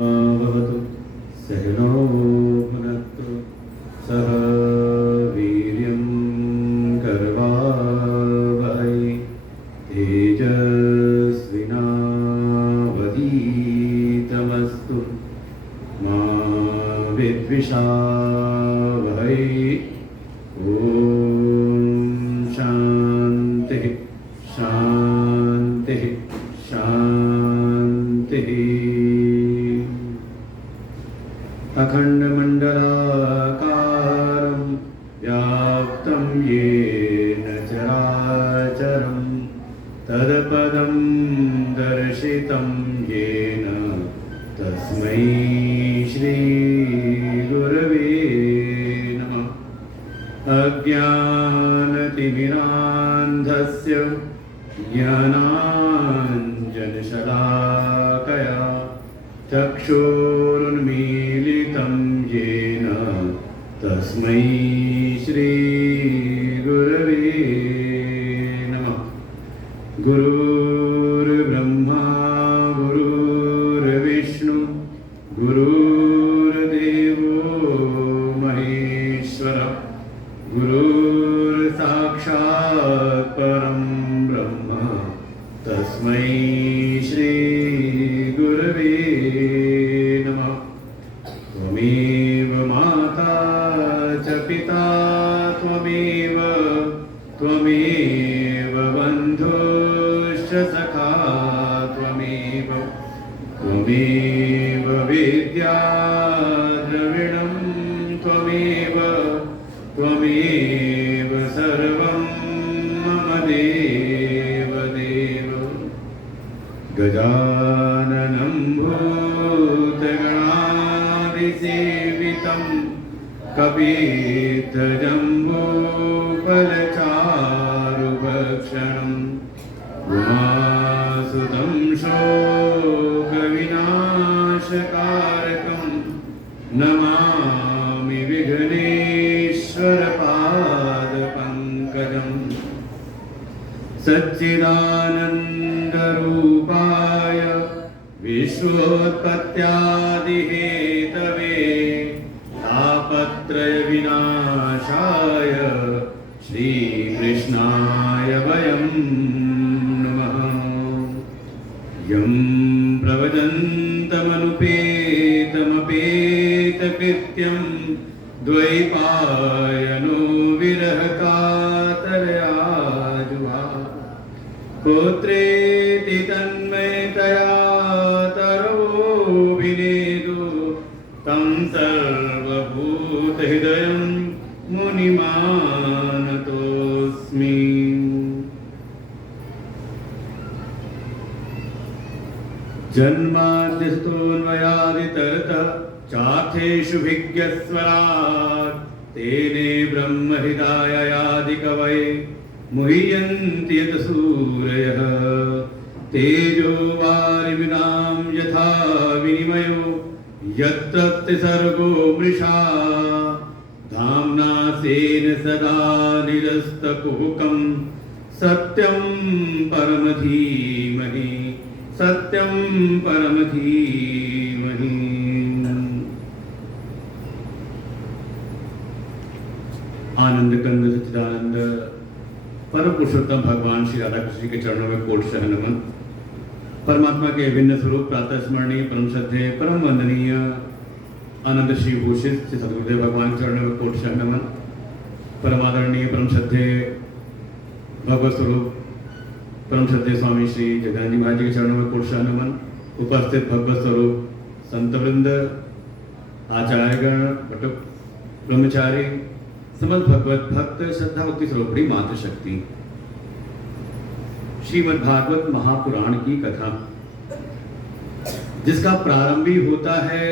भवतु सहनो भुनक्तु सह वीर्यं करवावहै तेजस्विनावधीतमस्तु मा विद्विषावहै। ॐ शान्तिः शान्तिः शान्तिः। अखण्डमण्डलाकारं व्याप्तं येन चराचरं तत्पदं दर्शितं येन तस्मै श्रीगुरवे नमः। अज्ञानतिमिरान्धस्य ज्ञानाञ्जनशलाकया चक्षुरुन्मीलितं येन तस्मै श्रीगुरवे नमः। गुरुर्ब्रह्मा गुरुर्विष्णु गुरुर्देवो महेश्वरः गुरुर्साक्षात् परं ब्रह्म तस्मै श्रीगुरवे नमः। त्वमेव माता च पिता त्वमेव बन्धुश्च सखा त्वमेव विद्या द्रविणं त्वमेव सर्वं मम देवदेव। गजाननं भूतगणादिसेवितं कपित्थजम्बूफलचारुभक्षणं उमासुतं शोकविनाशकारकं नमामि विघ्नेश्वरपादपङ्कजम्। सच्चिदानन्दरूपाय विश्वोत्पत्त्यादिहेतवे तापत्रयविनाशाय श्रीकृष्णाय वयं नमः। यं प्रवदन्तमनुपेतमपेतकृत्यं द्वैपायनो विरहकातरया जुहाव पुत्रेति तन्मयतया तरोभिनेदु तं सर्वभूतहृदयं मुनिमानतोऽस्मि। जन्माद्यस्तोऽन्वयादितरतः चार्थेषु भिज्ञस्वरात् तेने ब्रह्महृदाययादिकवये मुह्यन्ति यत् सूरयः। तेजो वारिविदां यथा विनिमयो यत्र सर्गो मृषा धाम्ना स्वेन सदा निरस्तकुहकं सत्यं परम धीमहि सत्यं परम धीमहि। आनंद कंद सच्चिदानंद परम पुरुषोत्तम भगवान श्री राधा कृष्ण के चरणों में कोटि शह नमन। परमात्मा के भिन्न स्वरूप प्रातः स्मरणीय परम श्रद्धेय परम वंदनीय आनंद श्री भूषित श्री सदगुरुदेव भगवान के चरणों में कोटि शह नमन। परमादरणीय परम श्रद्धेय भगवत स्वरूप परम श्रद्धेय स्वामी श्री जगदानंद महाराज जी के चरणों में कोटि शह नमन। उपस्थित भगवत स्वरूप संतवृंद आचार्यगण बटुक ब्रह्मचारी समस्त भगवत भक्त श्रद्धा भक्ति स्वरूपणी मातृशक्ति। श्रीमद् भागवत महापुराण की कथा जिसका प्रारंभ भी होता है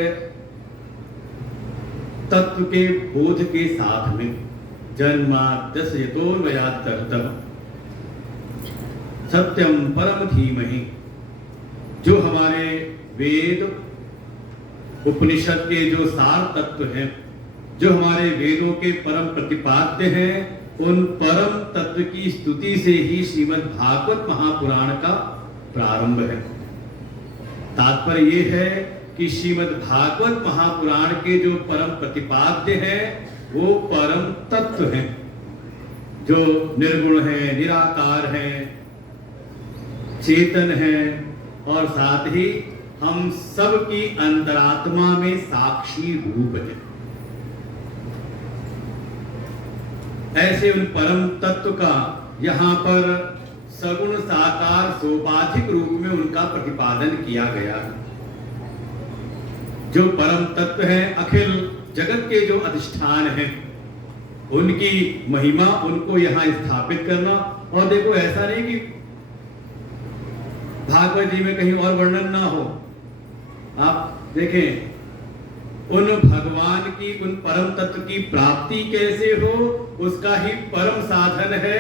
तत्व के बोध के साथ में जन्माद्यस्य यतोऽन्वयादितरतः सत्यम परम धीमहि। जो हमारे वेद उपनिषद के जो सार तत्व हैं जो हमारे वेदों के परम प्रतिपाद्य हैं उन परम तत्व की स्तुति से ही श्रीमद् भागवत महापुराण का प्रारंभ है। तात्पर्य ये है कि श्रीमद् भागवत महापुराण के जो परम प्रतिपाद्य है वो परम तत्व है, जो निर्गुण है, निराकार है, चेतन है और साथ ही हम सब की अंतरात्मा में साक्षी रूप है। ऐसे उन परम तत्व का यहाँ पर सगुण साकार सोपाधिक रूप में उनका प्रतिपादन किया गया है। जो परम तत्व है, अखिल जगत के जो अधिष्ठान है, उनकी महिमा उनको यहाँ स्थापित करना। और देखो, ऐसा नहीं कि भागवत जी में कहीं और वर्णन ना हो। आप देखें, उन भगवान की, उन परम तत्व की प्राप्ति कैसे हो, उसका ही परम साधन है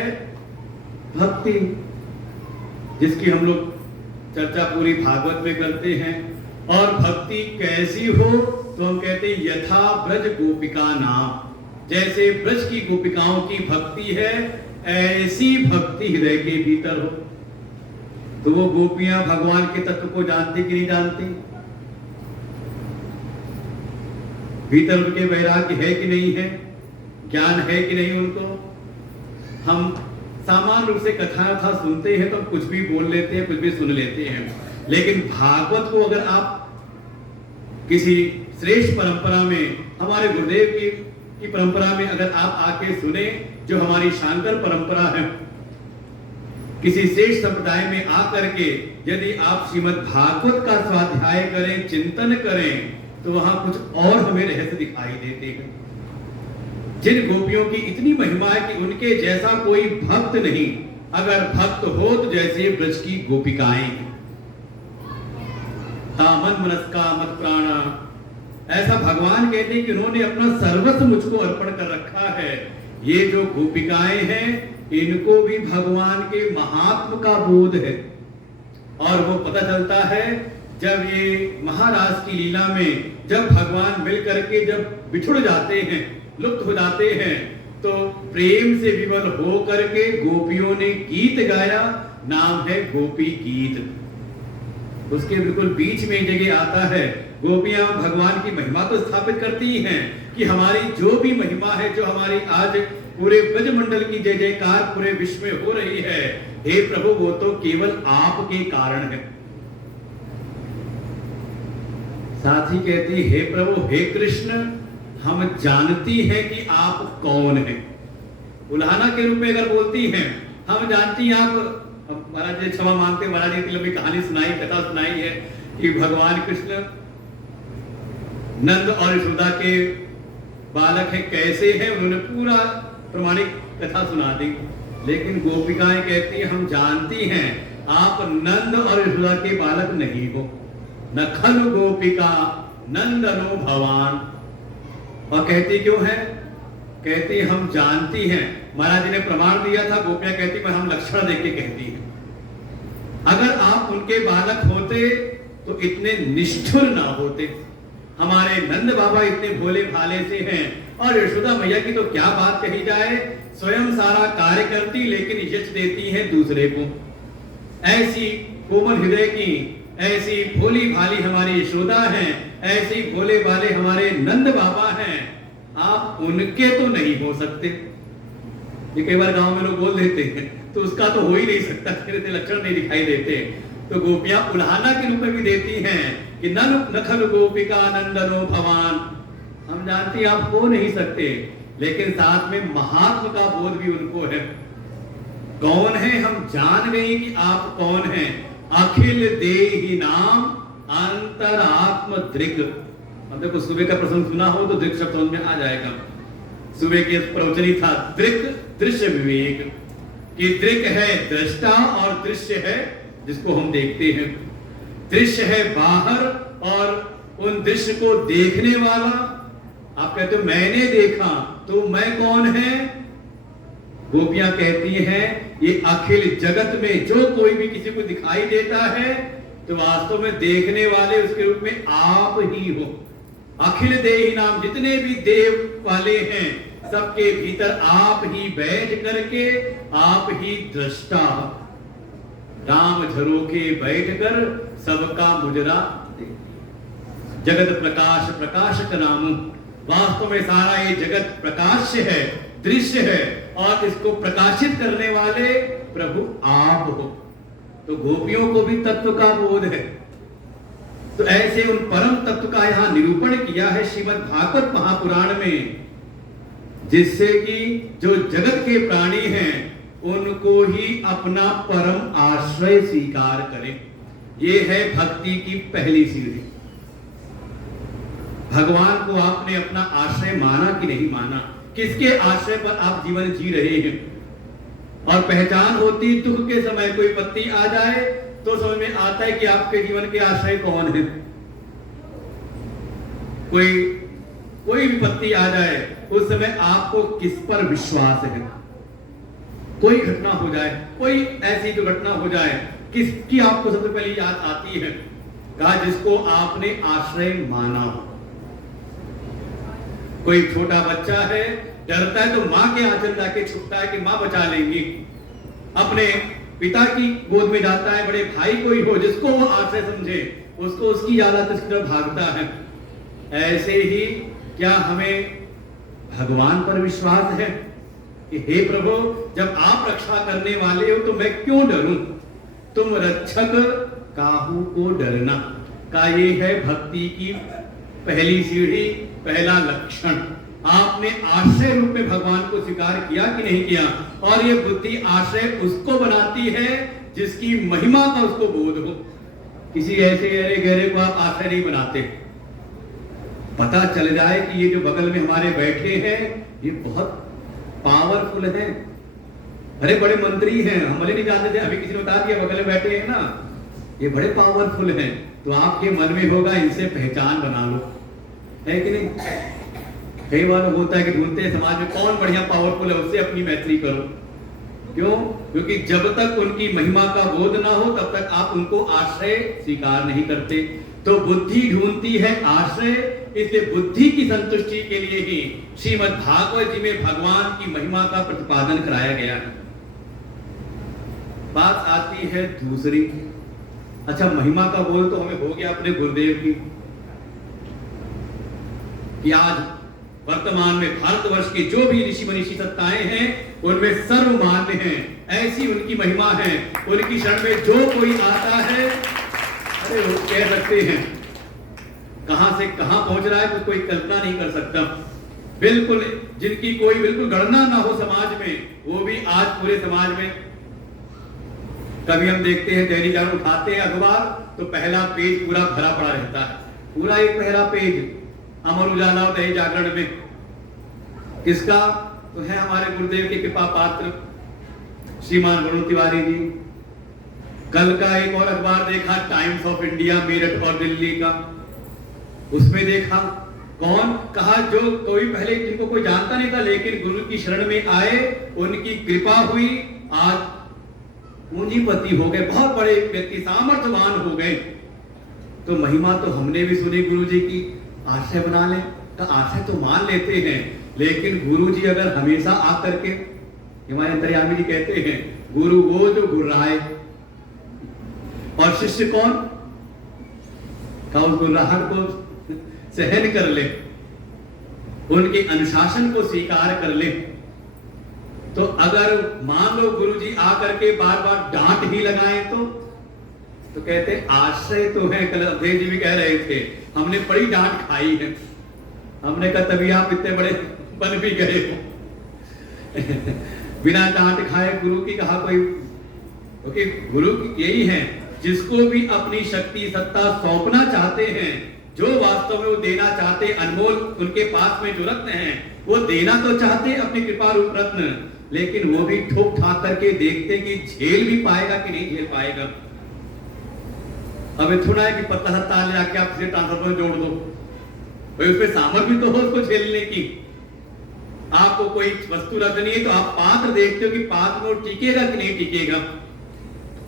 भक्ति, जिसकी हम लोग चर्चा पूरी भागवत में करते हैं। और भक्ति कैसी हो तो हम कहते हैं यथा ब्रज गोपिका नाम, जैसे ब्रज की गोपिकाओं की भक्ति है ऐसी भक्ति हृदय के भीतर हो। तो वो गोपियां भगवान के तत्व को जानती कि नहीं जानती, भीतर उनके वैराग्य है कि नहीं है, ज्ञान है कि नहीं उनको। हम सामान्य रूप से कथा सुनते हैं तो कुछ भी बोल लेते हैं, कुछ भी सुन लेते हैं, लेकिन भागवत को अगर आप किसी श्रेष्ठ परंपरा में, हमारे गुरुदेव की परंपरा में अगर आप आके सुने, जो हमारी शांकर परंपरा है, किसी श्रेष्ठ संप्रदाय में आकर के यदि आप श्रीमद् भागवत का स्वाध्याय करें, चिंतन करें, तो वहां कुछ और हमें रहस्य दिखाई देते हैं। जिन गोपियों की इतनी महिमा है कि उनके जैसा कोई भक्त नहीं, अगर भक्त हो तो जैसे ब्रज की गोपिकाएं, मन मनस्का मत प्राणा, ऐसा भगवान कहते हैं कि उन्होंने अपना सर्वस्व मुझको अर्पण कर रखा है। ये जो गोपिकाएं हैं, इनको भी भगवान के महात्म का बोध है, और वो पता चलता है जब ये महाराज की लीला में, जब भगवान मिल करके जब बिछुड़ जाते हैं, लुप्त हो जाते हैं, तो प्रेम से विवल हो करके गोपियों ने गीत गाया, नाम है गोपी गीत। उसके बिल्कुल बीच में जगह आता है, गोपियां भगवान की महिमा तो स्थापित करती हैं कि हमारी जो भी महिमा है, जो हमारी आज पूरे ब्रज मंडल की जय जयकार पूरे विश्व में हो रही है, हे प्रभु वो तो केवल आपके कारण है। साथ ही कहती, हे प्रभु, हे कृष्ण, हम जानती हैं कि आप कौन हैं। उल्हाना के रूप में अगर बोलती हैं, हम जानती हैं आप, महाराज जी क्षमा मांगते, महाराज ने लंबी कहानी सुनाई, कथा सुनाई है कि भगवान कृष्ण नंद और यशोदा के बालक है, कैसे हैं, उन्होंने पूरा प्रमाणिक कथा सुना दी। लेकिन गोपिकाएं कहती हैं, हम जानती हैं आप नंद और यशोदा के बालक नहीं हो, न खलु गोपिका नंदनो भवान। और कहती क्यों है? कहती हम जानती हैं, महाराज जी ने प्रमाण दिया था, गोपियां कहती मैं हम लक्षण देख के कहती है, अगर आप उनके बालक होते तो इतने निष्ठुर ना होते। हमारे नंद बाबा इतने भोले भाले से हैं, और यशोदा मैया की तो क्या बात कही जाए, स्वयं सारा कार्य करती लेकिन यश देती है दूसरे को। ऐसी कोमल हृदय की, ऐसी भोली भाली हमारी यशोदा हैं, ऐसे भोले भाले हमारे नंद बाबा हैं, आप उनके तो नहीं हो सकते। ये कई बार गांव में लोग बोल देते हैं, तो उसका तो हो ही नहीं सकता, तेरे लक्षण नहीं दिखाई देते। तो गोपियां उल्हाना के रूप में भी देती हैं कि नखल गोपिका नंदनो भवान, हम जानती आप हो नहीं सकते, लेकिन साथ में महात्म का बोध भी उनको है। कौन है? हम जान गए कि आप कौन हैं। अखिल देहि नाम अंतरात्म दृक्। अब देखो, सुबह का प्रसंग सुना हो तो दृक् शब्द समझ में आ जाएगा। सुबह के प्रवचनी था दृक्, दृश्य विवेक, कि दृक् है दृष्टा और दृश्य है जिसको हम देखते हैं। दृश्य है बाहर और उन दृश्य को देखने वाला। आप कहते हो मैंने देखा, तो मैं कौन है? गोपियां कहती हैं ये अखिल जगत में जो कोई भी किसी को दिखाई देता है तो वास्तव में देखने वाले उसके रूप में आप ही हो। अखिल देहि नाम, जितने भी देव वाले हैं सबके भीतर आप ही बैठ करके आप ही दृष्टा। राम झरोखे बैठकर सबका मुजरा जगत प्रकाश प्रकाशक नामु। वास्तव में सारा ये जगत प्रकाश्य है, दृश्य है, और इसको प्रकाशित करने वाले प्रभु आप हो। तो गोपियों को भी तत्व का बोध है। तो ऐसे उन परम तत्व का यहां निरूपण किया है श्रीमद् भागवत महापुराण में, जिससे कि जो जगत के प्राणी हैं उनको ही अपना परम आश्रय स्वीकार करें। ये है भक्ति की पहली सीढ़ी। भगवान को आपने अपना आश्रय माना कि नहीं माना, किसके आश्रय पर आप जीवन जी रहे हैं। और पहचान होती दुख के समय, कोई विपत्ति आ जाए तो समझ में आता है कि आपके जीवन के आश्रय कौन है। कोई विपत्ति आ जाए उस समय आपको किस पर विश्वास है। कोई घटना हो जाए, कोई ऐसी दुर्घटना हो जाए, किसकी आपको सबसे पहले याद आती है? कहा जिसको आपने आश्रय माना हो। कोई छोटा बच्चा है, डरता है तो मां के आंचल जाके छुपता है कि मां बचा लेंगी। अपने पिता की गोद में जाता है, बड़े भाई कोई हो जिसको वो आश्रय समझे, उसको उसकी याद आती है, उसकी तरफ भागता है। ऐसे ही क्या हमें भगवान पर विश्वास है कि हे प्रभु, जब आप रक्षा करने वाले हो तो मैं क्यों डरूं? तुम रक्षक काहू को डरना का ये है भक्ति की पहली सीढ़ी, पहला लक्षण। आपने आश्रय रूप में भगवान को स्वीकार किया कि नहीं किया? और ये बुद्धि आश्रय उसको बनाती है जिसकी महिमा का उसको बोध हो। किसी ऐसे गहरे गहरे को आप आश्रय नहीं बनाते। पता चल जाए कि ये जो बगल में हमारे बैठे हैं ये बहुत पावरफुल हैं, अरे बड़े मंत्री हैं, हम भले नहीं जानते थे, अभी किसी ने बता दिया बगल में बैठे हैं ना, ये बड़े पावरफुल हैं, तो आपके मन में होगा इनसे पहचान बना लो, है कि नहीं? कई बार होता है कि ढूंढते हैं समाज में कौन बढ़िया पावरफुल है, उससे अपनी मैत्री करो। क्यों? क्योंकि जब तक उनकी महिमा का बोध ना हो तब तक आप उनको आश्रय स्वीकार नहीं करते। तो बुद्धि ढूंढती है आश्रय, इसलिए बुद्धि की संतुष्टि के लिए ही श्रीमद् भागवत जी में भगवान की महिमा का प्रतिपादन कराया गया है। बात आती है दूसरी। अच्छा, महिमा का बोध तो हमें हो गया अपने गुरुदेव की, कि आज वर्तमान में भारतवर्ष के जो भी ऋषि मनीषी सत्ताएं हैं उनमें सर्वमान्य हैं, ऐसी उनकी महिमा है। उनकी शरण में जो कोई आता है, अरे वो कह सकते हैं कहां से कहां पहुंच रहा है तो कोई कल्पना नहीं कर सकता। बिल्कुल जिनकी कोई बिल्कुल गणना ना हो समाज में, वो भी आज पूरे समाज में। कभी हम देखते हैं दैनिक जागरण उठाते हैं अखबार तो पहला पेज पूरा भरा पड़ा रहता है, पूरा एक पहला पेज अमर उजाला और दैनिक जागरण में। किसका? तो है हमारे गुरुदेव के कृपा पात्र श्रीमान वरुण तिवारी जी। कल का एक और अखबार देखा, टाइम्स ऑफ इंडिया मेरठ और दिल्ली का, उसमें देखा कौन? कहा जो कोई पहले जिनको कोई जानता नहीं था लेकिन गुरु की शरण में आए, उनकी कृपा हुई, आज पूंजीपति हो गए, बहुत बड़े व्यक्ति, सामर्थ्यवान हो गए। तो महिमा तो हमने भी सुनी गुरु जी की, आश्रय बना ले तो आश्रय तो मान लेते हैं, लेकिन गुरु जी अगर हमेशा आकर के, हमारे अंतर्यामी जी कहते हैं गुरु वो जो गुर्राए और शिष्य कौन? का उस गुर्राहट को सहन कर ले, उनके अनुशासन को स्वीकार कर ले। तो अगर मान लो गुरुजी आकर के बार बार डांट ही लगाए तो कहते आश्रय तो है। कल अध्यक्ष जी भी कह रहे थे हमने बड़ी डांट खाई है। हमने कहा तभी आप इतने बड़े बन भी गए हो। बिना डांट खाए गुरु की कहा कोई, क्योंकि गुरु यही है जिसको भी अपनी शक्ति सत्ता सौंपना चाहते हैं, जो वास्तव में वो देना चाहते, अनमोल उनके पास में जो रत्न है वो देना तो चाहते अपनी कृपा रूप रत्न, लेकिन वो भी ठोक ठाक करके देखते कि झेल भी पाएगा कि नहीं झेल पाएगा। अब थोड़ा है कि पत्ता हत्ता ले आके आप ट्रांसफर में जोड़ दो, भाई उसमें सामर्थ्य भी तो हो उसको झेलने की। आपको कोई वस्तु रखनी है तो आप पात्र देखते हो कि पात्र में टिकेगा कि नहीं टिकेगा।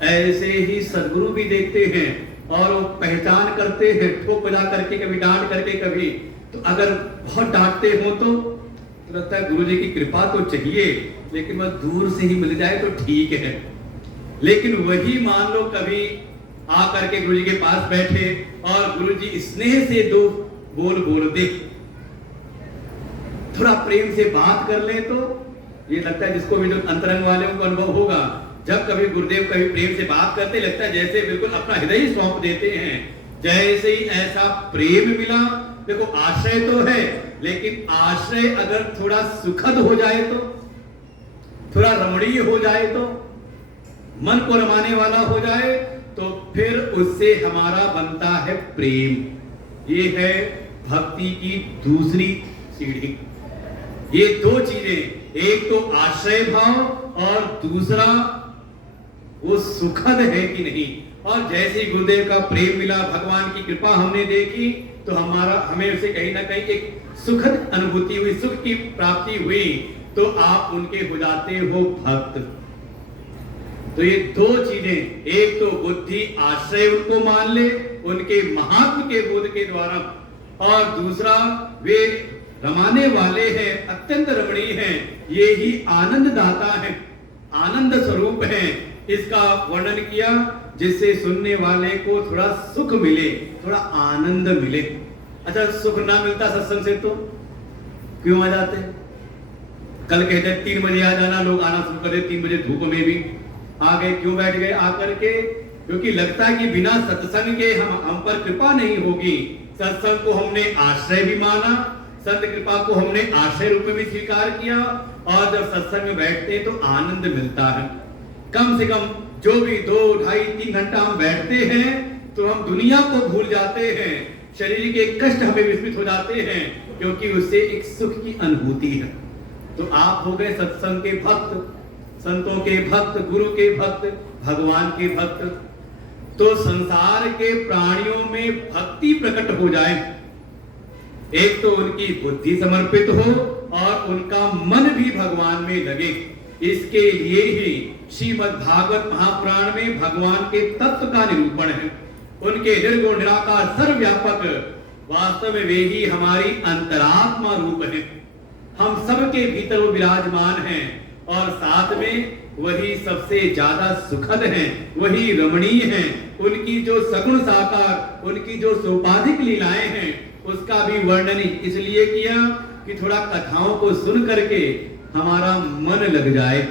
ऐसे ही सदगुरु भी देखते हैं और वो पहचान करते हैं, ठोक बजा करके, कभी डांट करके, कभी तो अगर बहुत डांटते हो तो लगता है गुरु जी की कृपा तो चाहिए, लेकिन बस दूर से ही मिल जाए तो ठीक है। लेकिन वही मान लो कभी आकर के गुरु जी के पास बैठे और गुरु जी स्नेह से दो बोल बोल दे, थोड़ा प्रेम से बात कर ले, तो ये लगता है जिसको भी जो अंतरंग वाले को अनुभव होगा, जब कभी गुरुदेव कभी प्रेम से बात करते लगता है जैसे बिल्कुल अपना हृदय ही सौंप देते हैं। जैसे ही ऐसा प्रेम मिला, देखो आश्रय तो है, लेकिन आश्रय अगर थोड़ा सुखद हो जाए तो, थोड़ा रमणीय हो जाए तो, मन को रमाने वाला हो जाए तो फिर उससे हमारा बनता है प्रेम। ये है भक्ति की दूसरी सीढ़ी। ये दो चीजें, एक तो आश्रय भाव और दूसरा वो सुखद है कि नहीं। और जैसे ही गुरुदेव का प्रेम मिला, भगवान की कृपा हमने देखी, तो हमें उसे कहीं ना कहीं एक सुखद अनुभूति हुई, सुख की प्राप्ति हुई, तो आप उनके हो जाते हो भक्त। तो ये दो चीजें, एक तो बुद्धि आश्रय उनको मान ले उनके महात्म के बोध के द्वारा, और दूसरा वे रमाने वाले हैं, अत्यंत रमणीय हैं, ये ही आनंद दाता है, आनंद स्वरूप है। इसका वर्णन किया जिससे सुनने वाले को थोड़ा सुख मिले, थोड़ा आनंद मिले। अच्छा, सुख ना मिलता सत्संग से तो क्यों आ जाते? कल कहते 3 बजे आ जाना, लोग आना शुरू कर दे, 3 बजे धूप में भी आ गए। क्यों बैठ गए आकर के? क्योंकि लगता है कि बिना सत्संग के हम पर कृपा नहीं होगी। सत्संग को हमने आश्रय भी माना, संत कृपा को हमने आश्रय रूप में भी स्वीकार किया, और जब सत्संग में बैठते हैं तो आनंद मिलता है। कम से कम जो भी 2, 2.5, 3 घंटा हम बैठते हैं तो हम दुनिया को भूल जाते हैं, शरीर के कष्ट हमें विस्मित हो जाते हैं, क्योंकि उससे एक सुख की अनुभूति है। तो आप हो गए सत्संग के भक्त, संतों के भक्त, गुरु के भक्त, भगवान के भक्त। तो संसार के प्राणियों में भक्ति प्रकट हो जाए, एक तो उनकी बुद्धि समर्पित हो और उनका मन भी भगवान में लगे। इसके लिए ही श्रीमद् भागवत महापुराण में भगवान के तत्व का निरूपण है। उनके निर्गुण निराकार सर्वव्यापक, वास्तव में वे ही हमारी अंतरात्मा रूप है। हम सबके भीतर वो विराजमान हैं, और साथ में वही सबसे ज्यादा सुखद हैं, वही रमणीय हैं। उनकी जो सगुण साकार, उनकी जो सोपाधिक लीलाएं हैं, उसका भी वर्णन इसलिए किया कि थोड़ा कथाओं को सुन करके हमारा मन लग जाए।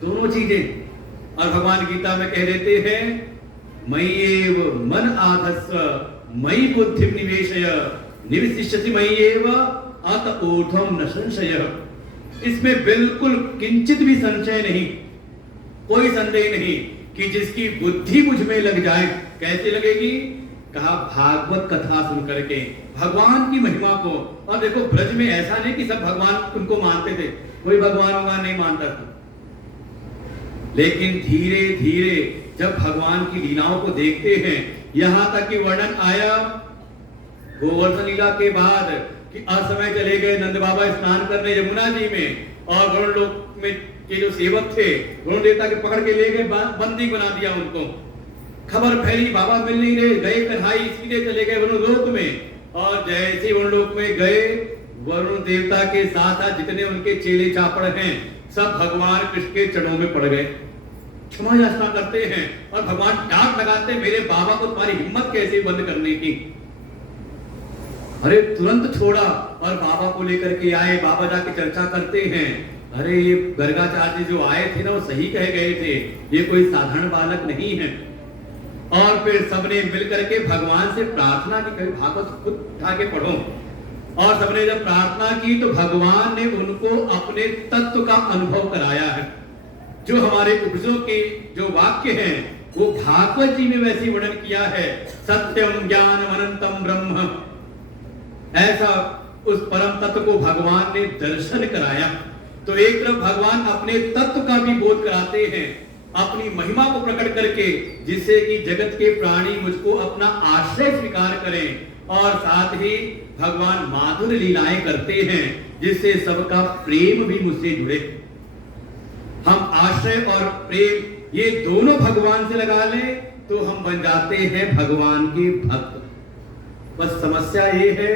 दोनों चीजें। और भगवान गीता में कह देते हैं, मय्येव मन आधस्व मयि बुद्धि निवेशय निविशिष्यसि मय्येव अत ऊर्ध्वं न संशयः। इसमें बिल्कुल किंचित भी संशय नहीं, कोई संदेह नहीं कि जिसकी बुद्धि मुझ में लग जाए। कैसे लगेगी? कहा भागवत कथा सुन करके भगवान की महिमा को। और देखो, ब्रज में ऐसा नहीं कि सब भगवान उनको मानते थे, कोई भगवान भगवान नहीं मानता था, लेकिन धीरे धीरे जब भगवान की लीलाओं को देखते हैं, यहां तक कि वर्णन आया गोवर्धन लीला के बाद कि असमय चले गए नंद बाबा स्नान करने यमुना जी में, और वरुण लोक में के जो सेवक थे वरुण देवता के पकड़ के ले गए, बंदी बना दिया उनको। खबर फैली बाबा मिल नहीं रहे, गए कन्हाई सीधे चले गए वरुण लोक में। और जैसे वरुण लोक में गए, वरुण देवता के साथ साथ जितने उनके चेले चापड़ हैं, सब भगवान कृष्ण के चरणों में पड़ गए, क्षमा याचना करते हैं। और भगवान डांट लगाते, मेरे बाबा को तुम्हारी हिम्मत कैसे बंद करने की? अरे तुरंत छोड़ा और बाबा को लेकर के आए। बाबा जाके चर्चा करते हैं, अरे ये गर्गाचार्य जो आए थे ना, वो सही कह गए थे, ये कोई साधारण बालक नहीं है। और फिर सबने मिलकर के भगवान से प्रार्थना की, कभी भागवत खुद उठा के पढ़ो। और सबने जब प्रार्थना की तो भगवान ने उनको अपने तत्व का अनुभव कराया है। जो हमारे उपनिषदों के जो वाक्य हैं, वो भागवत जी में वैसे वर्णन किया है, सत्यम ज्ञानम अनंतम ब्रह्म। ऐसा उस परम तत्व को भगवान ने दर्शन कराया। तो एक तरफ भगवान अपने तत्व का भी बोध कराते हैं, अपनी महिमा को प्रकट करके, जिससे कि जगत के प्राणी मुझको अपना आश्रय स्वीकार करें, और साथ ही भगवान माधुर लीलाएं करते हैं, जिससे सबका प्रेम भी मुझसे जुड़े। हम आश्रय और प्रेम ये दोनों भगवान से लगा लें तो हम बन जाते हैं भगवान के भक्त। बस समस्या ये है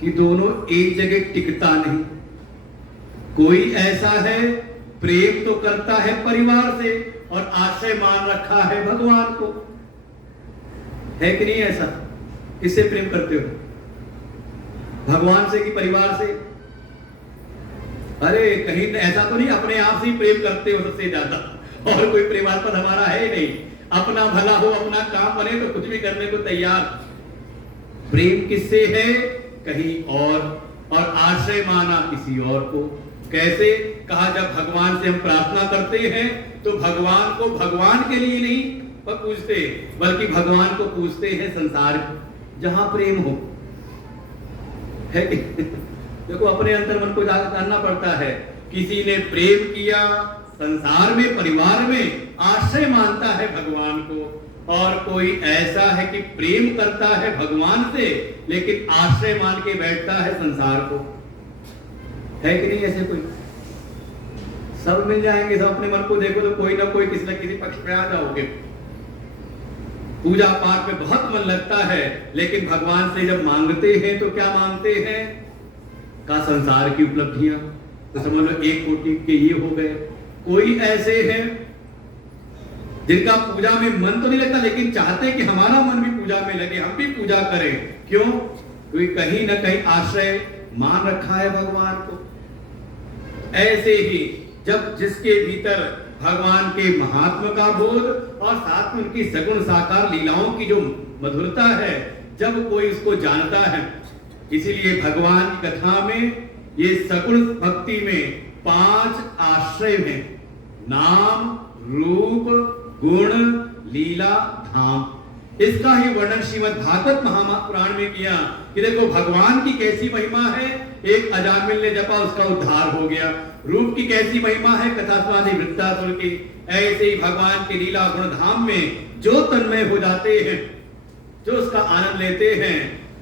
कि दोनों एक जगह टिकता नहीं। कोई ऐसा है प्रेम तो करता है परिवार से, और आश्रय मान रखा है भगवान को। है कि नहीं ऐसा? किससे प्रेम करते हो? भगवान से कि परिवार से? अरे कहीं ऐसा तो नहीं अपने आप से ही प्रेम करते हो सबसे ज्यादा, और कोई प्रेमास्पद हमारा है ही नहीं। अपना भला हो, अपना काम बने तो कुछ भी करने को तैयार। प्रेम किससे है? कहीं और आश्रय माना किसी और को। कैसे? कहा जब भगवान से हम प्रार्थना करते हैं तो भगवान को भगवान के लिए नहीं पूछते, बल्कि भगवान को पूछते हैं संसार जहां प्रेम हो। है देखो अपने अंतर मन को जाकर करना पड़ता है। किसी ने प्रेम किया संसार में, परिवार में, आश्रय मानता है भगवान को, और कोई ऐसा है कि प्रेम करता है भगवान से लेकिन आश्रय मान के बैठता है संसार को। है कि नहीं ऐसे कोई? सब मिल जाएंगे। सब अपने मन को देखो तो कोई ना कोई किसी न किसी पक्ष पे आ जाओगे। पूजा पाठ में बहुत मन लगता है लेकिन भगवान से जब मांगते हैं तो क्या मांगते हैं? का संसार की उपलब्धियां, तो समझ लो 1 कोटि के ये हो गए। कोई ऐसे हैं जिनका पूजा में मन तो नहीं लगता लेकिन चाहते कि हमारा मन भी पूजा में लगे, हम भी पूजा करें। क्यों? क्योंकि कहीं ना कहीं आश्रय मान रखा है भगवान को। ऐसे ही जब जिसके भीतर भगवान के महात्मा का बोध और साथ में उनकी सगुण साकार लीलाओं की जो मधुरता है, जब कोई उसको जानता है, इसीलिए भगवान की कथा में ये सगुण भक्ति में 5 आश्रय हैं: नाम, रूप, गुण, लीला, धाम। इसका ही वर्णन श्रीमद् भागवत महापुराण में किया कि देखो भगवान की कैसी महिमा है। एक अजामिल ने जपा, उसका उद्धार हो गया। रूप की कैसी महिमा है, कथा सुनाती वृत्तासुर की। ऐसे ही भगवान की लीला गुण धाम में जो तन्मय हो जाते हैं, जो उसका आनंद लेते हैं,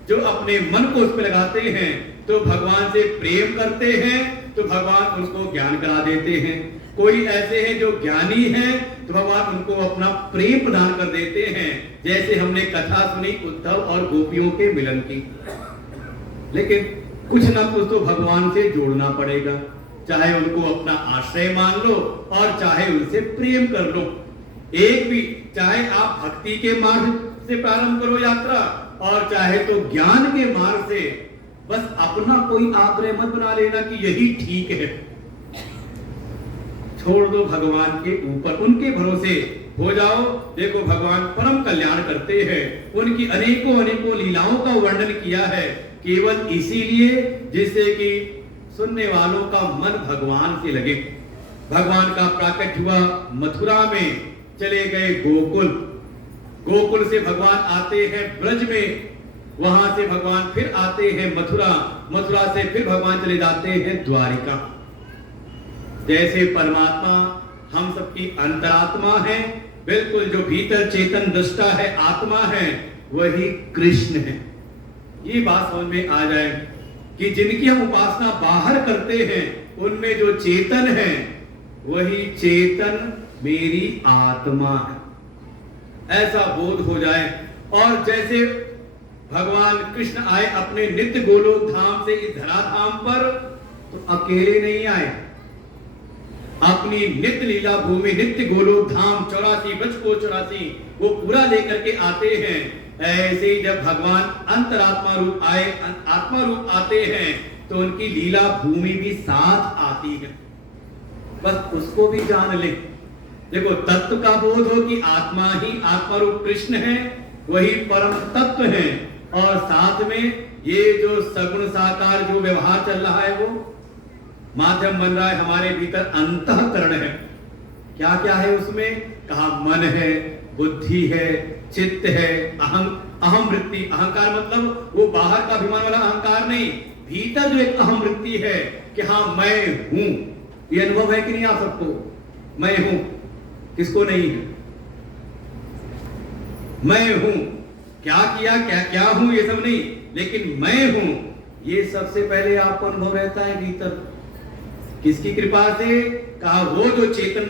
जो अपने मन को उसमें लगाते हैं, तो भगवान से प्रेम करते हैं तो भगवान उनको ज्ञान करा देते हैं। कोई ऐसे हैं जो ज्ञानी हैं तो भगवान उनको अपना प्रेम प्रदान कर देते हैं। जैसे हमने कथा सुनी उद्धव और गोपियों के मिलन की। लेकिन कुछ ना कुछ तो भगवान से जोड़ना पड़ेगा, चाहे उनको अपना आश्रय मान लो और चाहे उनसे प्रेम कर लो। एक भी, चाहे आप भक्ति के मार्ग से प्रारंभ करो यात्रा और चाहे तो ज्ञान के मार्ग से, बस अपना कोई आग्रह मत बना लेना कि यही ठीक है। छोड़ दो भगवान के ऊपर, उनके भरोसे हो जाओ। देखो भगवान परम कल्याण करते हैं। उनकी अनेकों अनेकों लीलाओं का वर्णन किया है केवल इसीलिए जिससे कि सुनने वालों का मन भगवान से लगे। भगवान का प्राकट्य हुआ मथुरा में, चले गए गोकुल, गोकुल से भगवान आते हैं ब्रज में, वहां से भगवान फिर आते हैं मथुरा, मथुरा से फिर भगवान चले जाते हैं द्वारिका। जैसे परमात्मा हम सबकी अंतरात्मा है, बिल्कुल जो भीतर चेतन दृष्टा है, आत्मा है, वही कृष्ण है। ये बात समझ में आ जाए कि जिनकी हम उपासना बाहर करते हैं उनमें जो चेतन है वही चेतन मेरी आत्मा है, ऐसा बोध हो जाए। और जैसे भगवान कृष्ण आए अपने नित्य गोलोक धाम से इस धराधाम पर, तो अकेले नहीं आए, अपनी नित्य लीला भूमि नित्य गोलोक धाम 84 ब्रज को 84 वो पूरा लेकर के आते हैं। ऐसे ही जब भगवान अंतरात्मा रूप आए, आत्मा रूप आते हैं, तो उनकी लीला भूमि भी साथ आती है। बस उसको भी जान ले। देखो तत्व का बोध हो कि आत्मा ही आत्मा रूप कृष्ण है, वही परम तत्व है, और साथ में ये जो सगुण साकार जो व्यवहार चल रहा है वो माध्यम बन रहा है। हमारे भीतर अंतःकरण है, क्या क्या है उसमें? कहा मन है, बुद्धि है, चित्त है, अहम वृत्ति। अहंकार मतलब वो बाहर का अभिमान वाला अहंकार नहीं, भीतर जो एक अहम वृत्ति है कि हाँ मैं हूं। ये अनुभव है कि नहीं आप सबको? मैं हूं, किसको नहीं है? मैं हूं, क्या किया, क्या क्या हूं, ये सब नहीं, लेकिन मैं हूं, ये सबसे पहले आपको अनुभव रहता है भीतर। किसकी कृपा से? कहा वो जो चेतन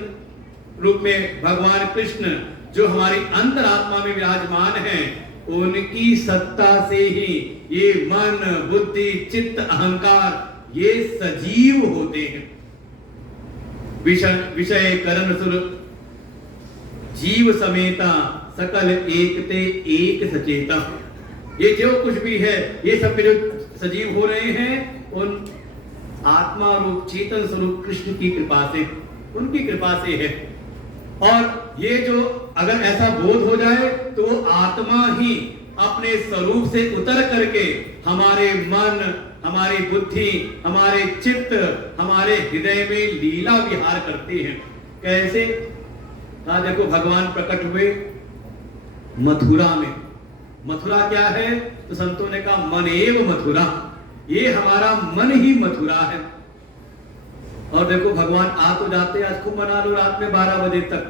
रूप में भगवान कृष्ण जो हमारी अंतरात्मा में विराजमान हैं, उनकी सत्ता से ही ये मन, बुद्धि, चित्त, अहंकार ये सजीव होते हैं। विषय करण सुर जीव समेता सकल एकते एक सचेता। ये जो कुछ भी है, ये सब जो सजीव हो रहे हैं उन आत्मा रूप चेतन स्वरूप कृष्ण की कृपा से, उनकी कृपा से है। और ये जो अगर ऐसा बोध हो जाए तो आत्मा ही अपने स्वरूप से उतर करके हमारे मन, हमारी बुद्धि, हमारे चित्त, हमारे हृदय में लीला विहार करते हैं। कैसे? देखो भगवान प्रकट हुए मथुरा में। मथुरा क्या है? तो संतों ने कहा मन एव मथुरा, ये हमारा मन ही मथुरा है। और देखो भगवान आ तो जाते, आज खूब मना लो रात में 12 बजे तक,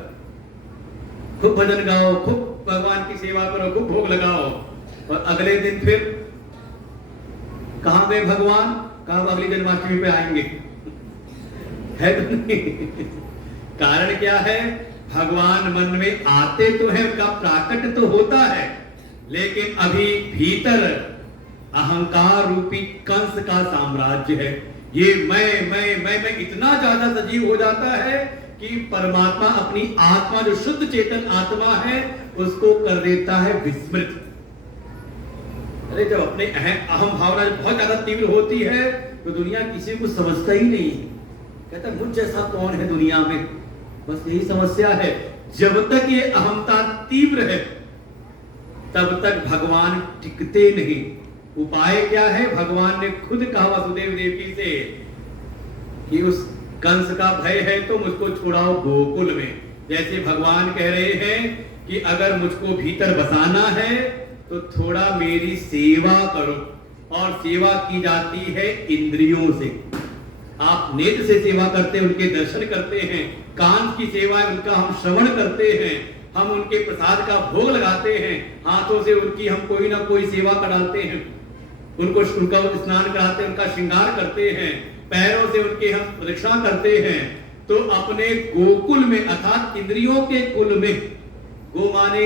खूब भजन गाओ, खूब भगवान की सेवा करो, खूब भोग लगाओ, और अगले दिन फिर कहां गए भगवान? कहा अगली जन्माष्टमी पे आएंगे। है तो नहीं? कारण क्या है? भगवान मन में आते तो है, उनका प्राकट तो होता है, लेकिन अभी भीतर अहंकार रूपी कंस का साम्राज्य है। ये मैं इतना ज्यादा सजीव हो जाता है कि परमात्मा अपनी आत्मा, जो शुद्ध चेतन आत्मा है, उसको कर देता है विस्मृत। अरे जब अपने अहम भावना बहुत ज्यादा तीव्र होती है तो दुनिया किसी को समझता ही नहीं। कहता मुझ जैसा कौन है दुनिया में? बस यही समस्या है। जब तक ये अहमता तीव्र है तब तक भगवान टिकते नहीं। उपाय क्या है? भगवान ने खुद कहा वसुदेव देवकी से कि उस कंस का भय है तो मुझको छुड़ाओ गोकुल में। जैसे भगवान कह रहे हैं कि अगर मुझको भीतर बसाना है तो थोड़ा मेरी सेवा करो, और सेवा की जाती है इंद्रियों से। आप नेत्र से सेवा करते हैं, उनके दर्शन करते हैं, कान की सेवा है, उनका हम श्रवण करते हैं, हम उनके प्रसाद का भोग लगाते हैं, हाथों से उनकी हम कोई ना कोई सेवा कराते हैं, उनको स्नान कराते हैं, उनका श्रृंगार करते हैं, पैरों से उनके हम प्रदक्षिणा करते हैं। तो अपने गोकुल में अर्थात इंद्रियों के कुल में, गो माने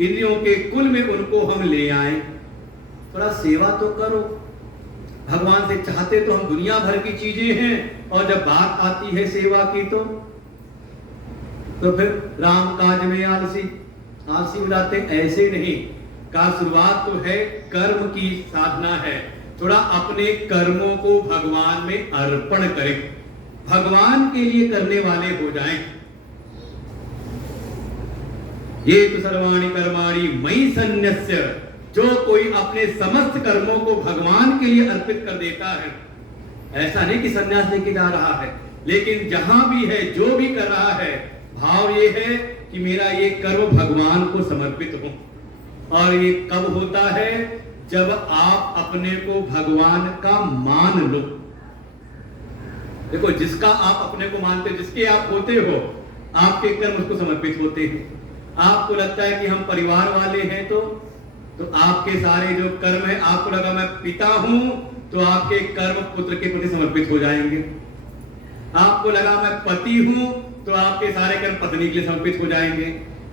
इंद्रियों के कुल में उनको हम ले आए। थोड़ा सेवा तो करो। भगवान से चाहते तो हम दुनिया भर की चीजें हैं, और जब बात आती है सेवा की तो फिर राम काज में आलसी हो जाते। ऐसे नहीं का, शुरुआत तो है कर्म की साधना है। थोड़ा अपने कर्मों को भगवान में अर्पण करें, भगवान के लिए करने वाले हो जाएं। ये तो सर्वाणि कर्माणि मयि सन्न्यस्य, जो कोई अपने समस्त कर्मों को भगवान के लिए अर्पित कर देता है। ऐसा नहीं कि सन्यास लेके जा रहा है, लेकिन जहां भी है, जो भी कर रहा है, भाव ये है कि मेरा ये कर्म भगवान को समर्पित हो। और ये कब होता है? जब आप अपने को भगवान का मान लो। देखो जिसका आप अपने को मानते, जिसके आप होते हो, आपके कर्म उसको समर्पित होते हैं। आपको लगता है कि हम परिवार वाले हैं तो आपके सारे जो कर्म है, आपको लगा मैं पिता हूं तो आपके कर्म पुत्र के प्रति समर्पित हो जाएंगे। आपको लगा मैं पति हूं तो आपके सारे कर्म पत्नी के लिए समर्पित हो जाएंगे।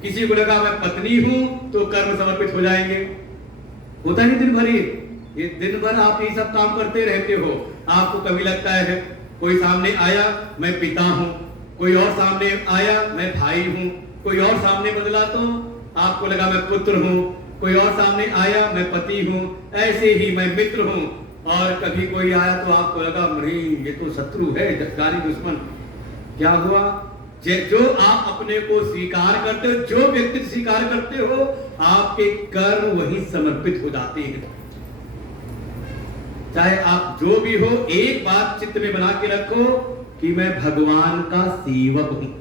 किसी को लगा मैं पत्नी हूं तो कर्म समर्पित हो जाएंगे। होता नहीं दिन भर ये दिन भर आप ये सब काम करते रहते हो। आपको कभी लगता है कोई सामने आया मैं पिता हूं, कोई और सामने आया मैं भाई हूं, कोई और सामने बदला तो आपको लगा मैं पुत्र हूं, कोई और सामने आया मैं पति हूं, ऐसे ही मैं मित्र हूं। और कभी कोई आया तो आपको लगा नहीं ये तो शत्रु है, जगदारी दुश्मन। क्या हुआ? जो आप अपने को स्वीकार करते हो, जो व्यक्ति स्वीकार करते हो, आपके कर्म वही समर्पित हो जाते हैं। चाहे आप जो भी हो, एक बात चित्त में बना के रखो कि मैं भगवान का सेवक हूं।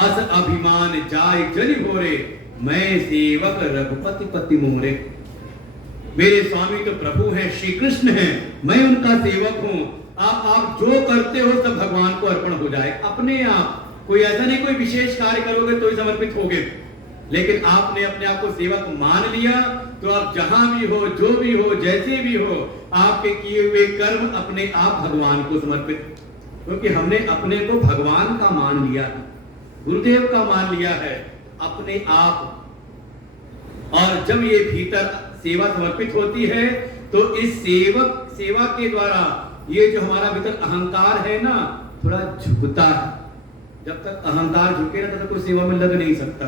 अस अभिमान जाय जनि भोरे, मैं सेवक रघुपति पति मोरे। मेरे स्वामी तो प्रभु हैं, श्री कृष्ण हैं, मैं उनका सेवक हूं। आप जो करते हो सब भगवान को अर्पण हो जाए अपने आप। कोई ऐसा नहीं कोई विशेष कार्य करोगे तो ही समर्पित होगे, लेकिन आपने अपने आप को सेवक मान लिया तो आप जहां भी हो, जो भी हो, जैसे भी हो, आपके किए हुए कर्म अपने आप भगवान को समर्पित। क्योंकि हमने अपने को भगवान का मान लिया, गुरुदेव का मान लिया है अपने आप। और जब ये भीतर सेवा समर्पित होती है तो इस सेवा के द्वारा ये जो हमारा भीतर अहंकार है ना, थोड़ा झुकता है। जब तक अहंकार झुके ना तब तक कोई सेवा में लग नहीं सकता।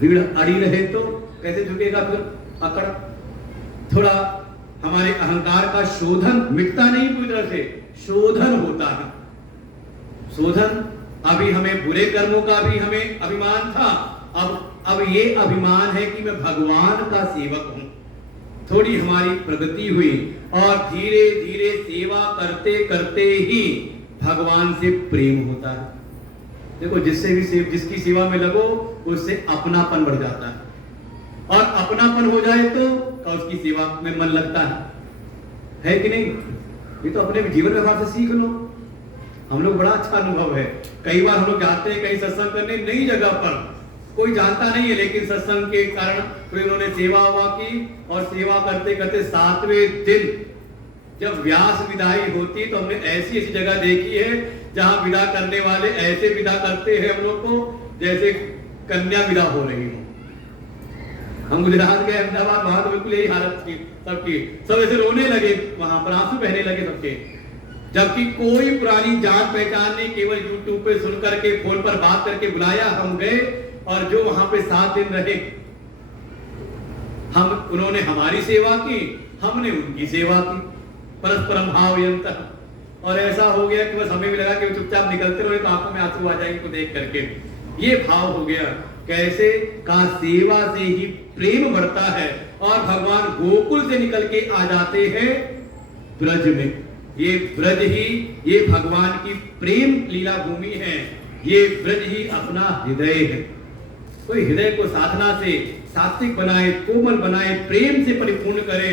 रीढ़ अड़ी रहे तो कैसे झुकेगा फिर? अकड़। थोड़ा हमारे अहंकार का शोधन, मिटता नहीं पूरी तरह से, शोधन होता है। शोधन, अभी हमें बुरे कर्मों का भी हमें अभिमान था, अब ये अभिमान है कि मैं भगवान का सेवक हूं। थोड़ी हमारी प्रगति हुई और धीरे धीरे सेवा करते करते ही भगवान से प्रेम होता है। देखो, जिसकी सेवा में लगो उससे अपनापन बढ़ जाता है, और अपनापन हो जाए तो उसकी सेवा में मन लगता है कि नहीं? ये तो अपने जीवन व्यवहार से सीख लो। हम लोग बड़ा अच्छा अनुभव है, कई बार हम लोग जाते हैं कहीं सत्संग करने नई जगह पर, कोई जानता नहीं है, लेकिन सत्संग के कारण फिर उन्होंने सेवा की, और सेवा करते करते 7वें दिन जब व्यास विदाई होती तो हमने ऐसी ऐसी जगह देखी है जहां विदा करने वाले ऐसे विदा करते हैं हम लोग को जैसे कन्या विदा हो रही हो। हम गुजरात गए, अहमदाबाद, वहां तो बिल्कुल यही हालत थी सबकी, सब ऐसे रोने लगे, वहां पर आंसू बहने लगे सबके, जबकि कोई पुरानी जान पहचान नहीं, केवल यूट्यूब पे सुन करके, फोन पर बात करके बुलाया, हम गए और जो वहां पे 7 दिन रहे, उन्होंने हमारी सेवा की, हमने उनकी सेवा की, परस्परम भावयन्तः। और ऐसा हो गया कि बस हमें भी लगा कि चुपचाप निकलते रहे तो आंखों में आंसू आ जाएंगे को देख करके। ये भाव हो गया कैसे का सेवा से ही प्रेम बढ़ता है, और भगवान गोकुल से निकल के आ जाते हैं ब्रज में। ये ब्रज ही, ये भगवान की प्रेम लीला भूमि है, ये ब्रज ही अपना हृदय है। कोई हृदय को साधना से सात्विक बनाए, कोमल बनाए, प्रेम से परिपूर्ण करे,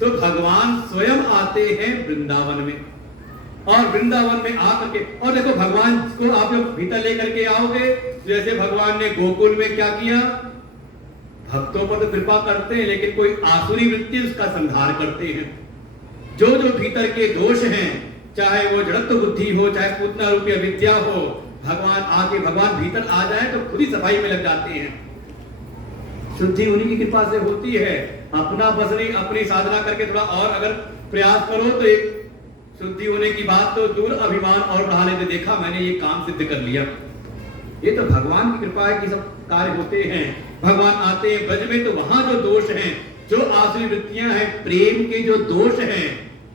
तो भगवान स्वयं आते हैं वृंदावन में। और वृंदावन में आकर के, और देखो भगवान को आप जब भीतर लेकर के आओगे, जैसे भगवान ने गोकुल में क्या किया, भक्तों पर तो कृपा करते हैं, लेकिन कोई आसुरी वृत्ति उसका संहार करते हैं। जो जो भीतर के दोष हैं, चाहे वो जड़त्व बुद्धि हो, चाहे पूतना रूपी अविद्या हो, भगवान भीतर आ जाए तो खुद ही सफाई में लग जाते हैं। शुद्धि उन्हीं की कृपा से होती है। अपना बस नहीं, अपनी साधना करके थोड़ा और अगर प्रयास करो तो एक शुद्धि होने की बात तो दूर, अभिमान और बढ़ा लेते, देखा मैंने ये काम सिद्ध कर लिया। ये तो भगवान की कृपा है कि सब कार्य होते हैं। भगवान आते हैं ब्रज में तो वहां जो दोष हैं, जो आसुरी वृत्तियां हैं, प्रेम के जो दोष हैं,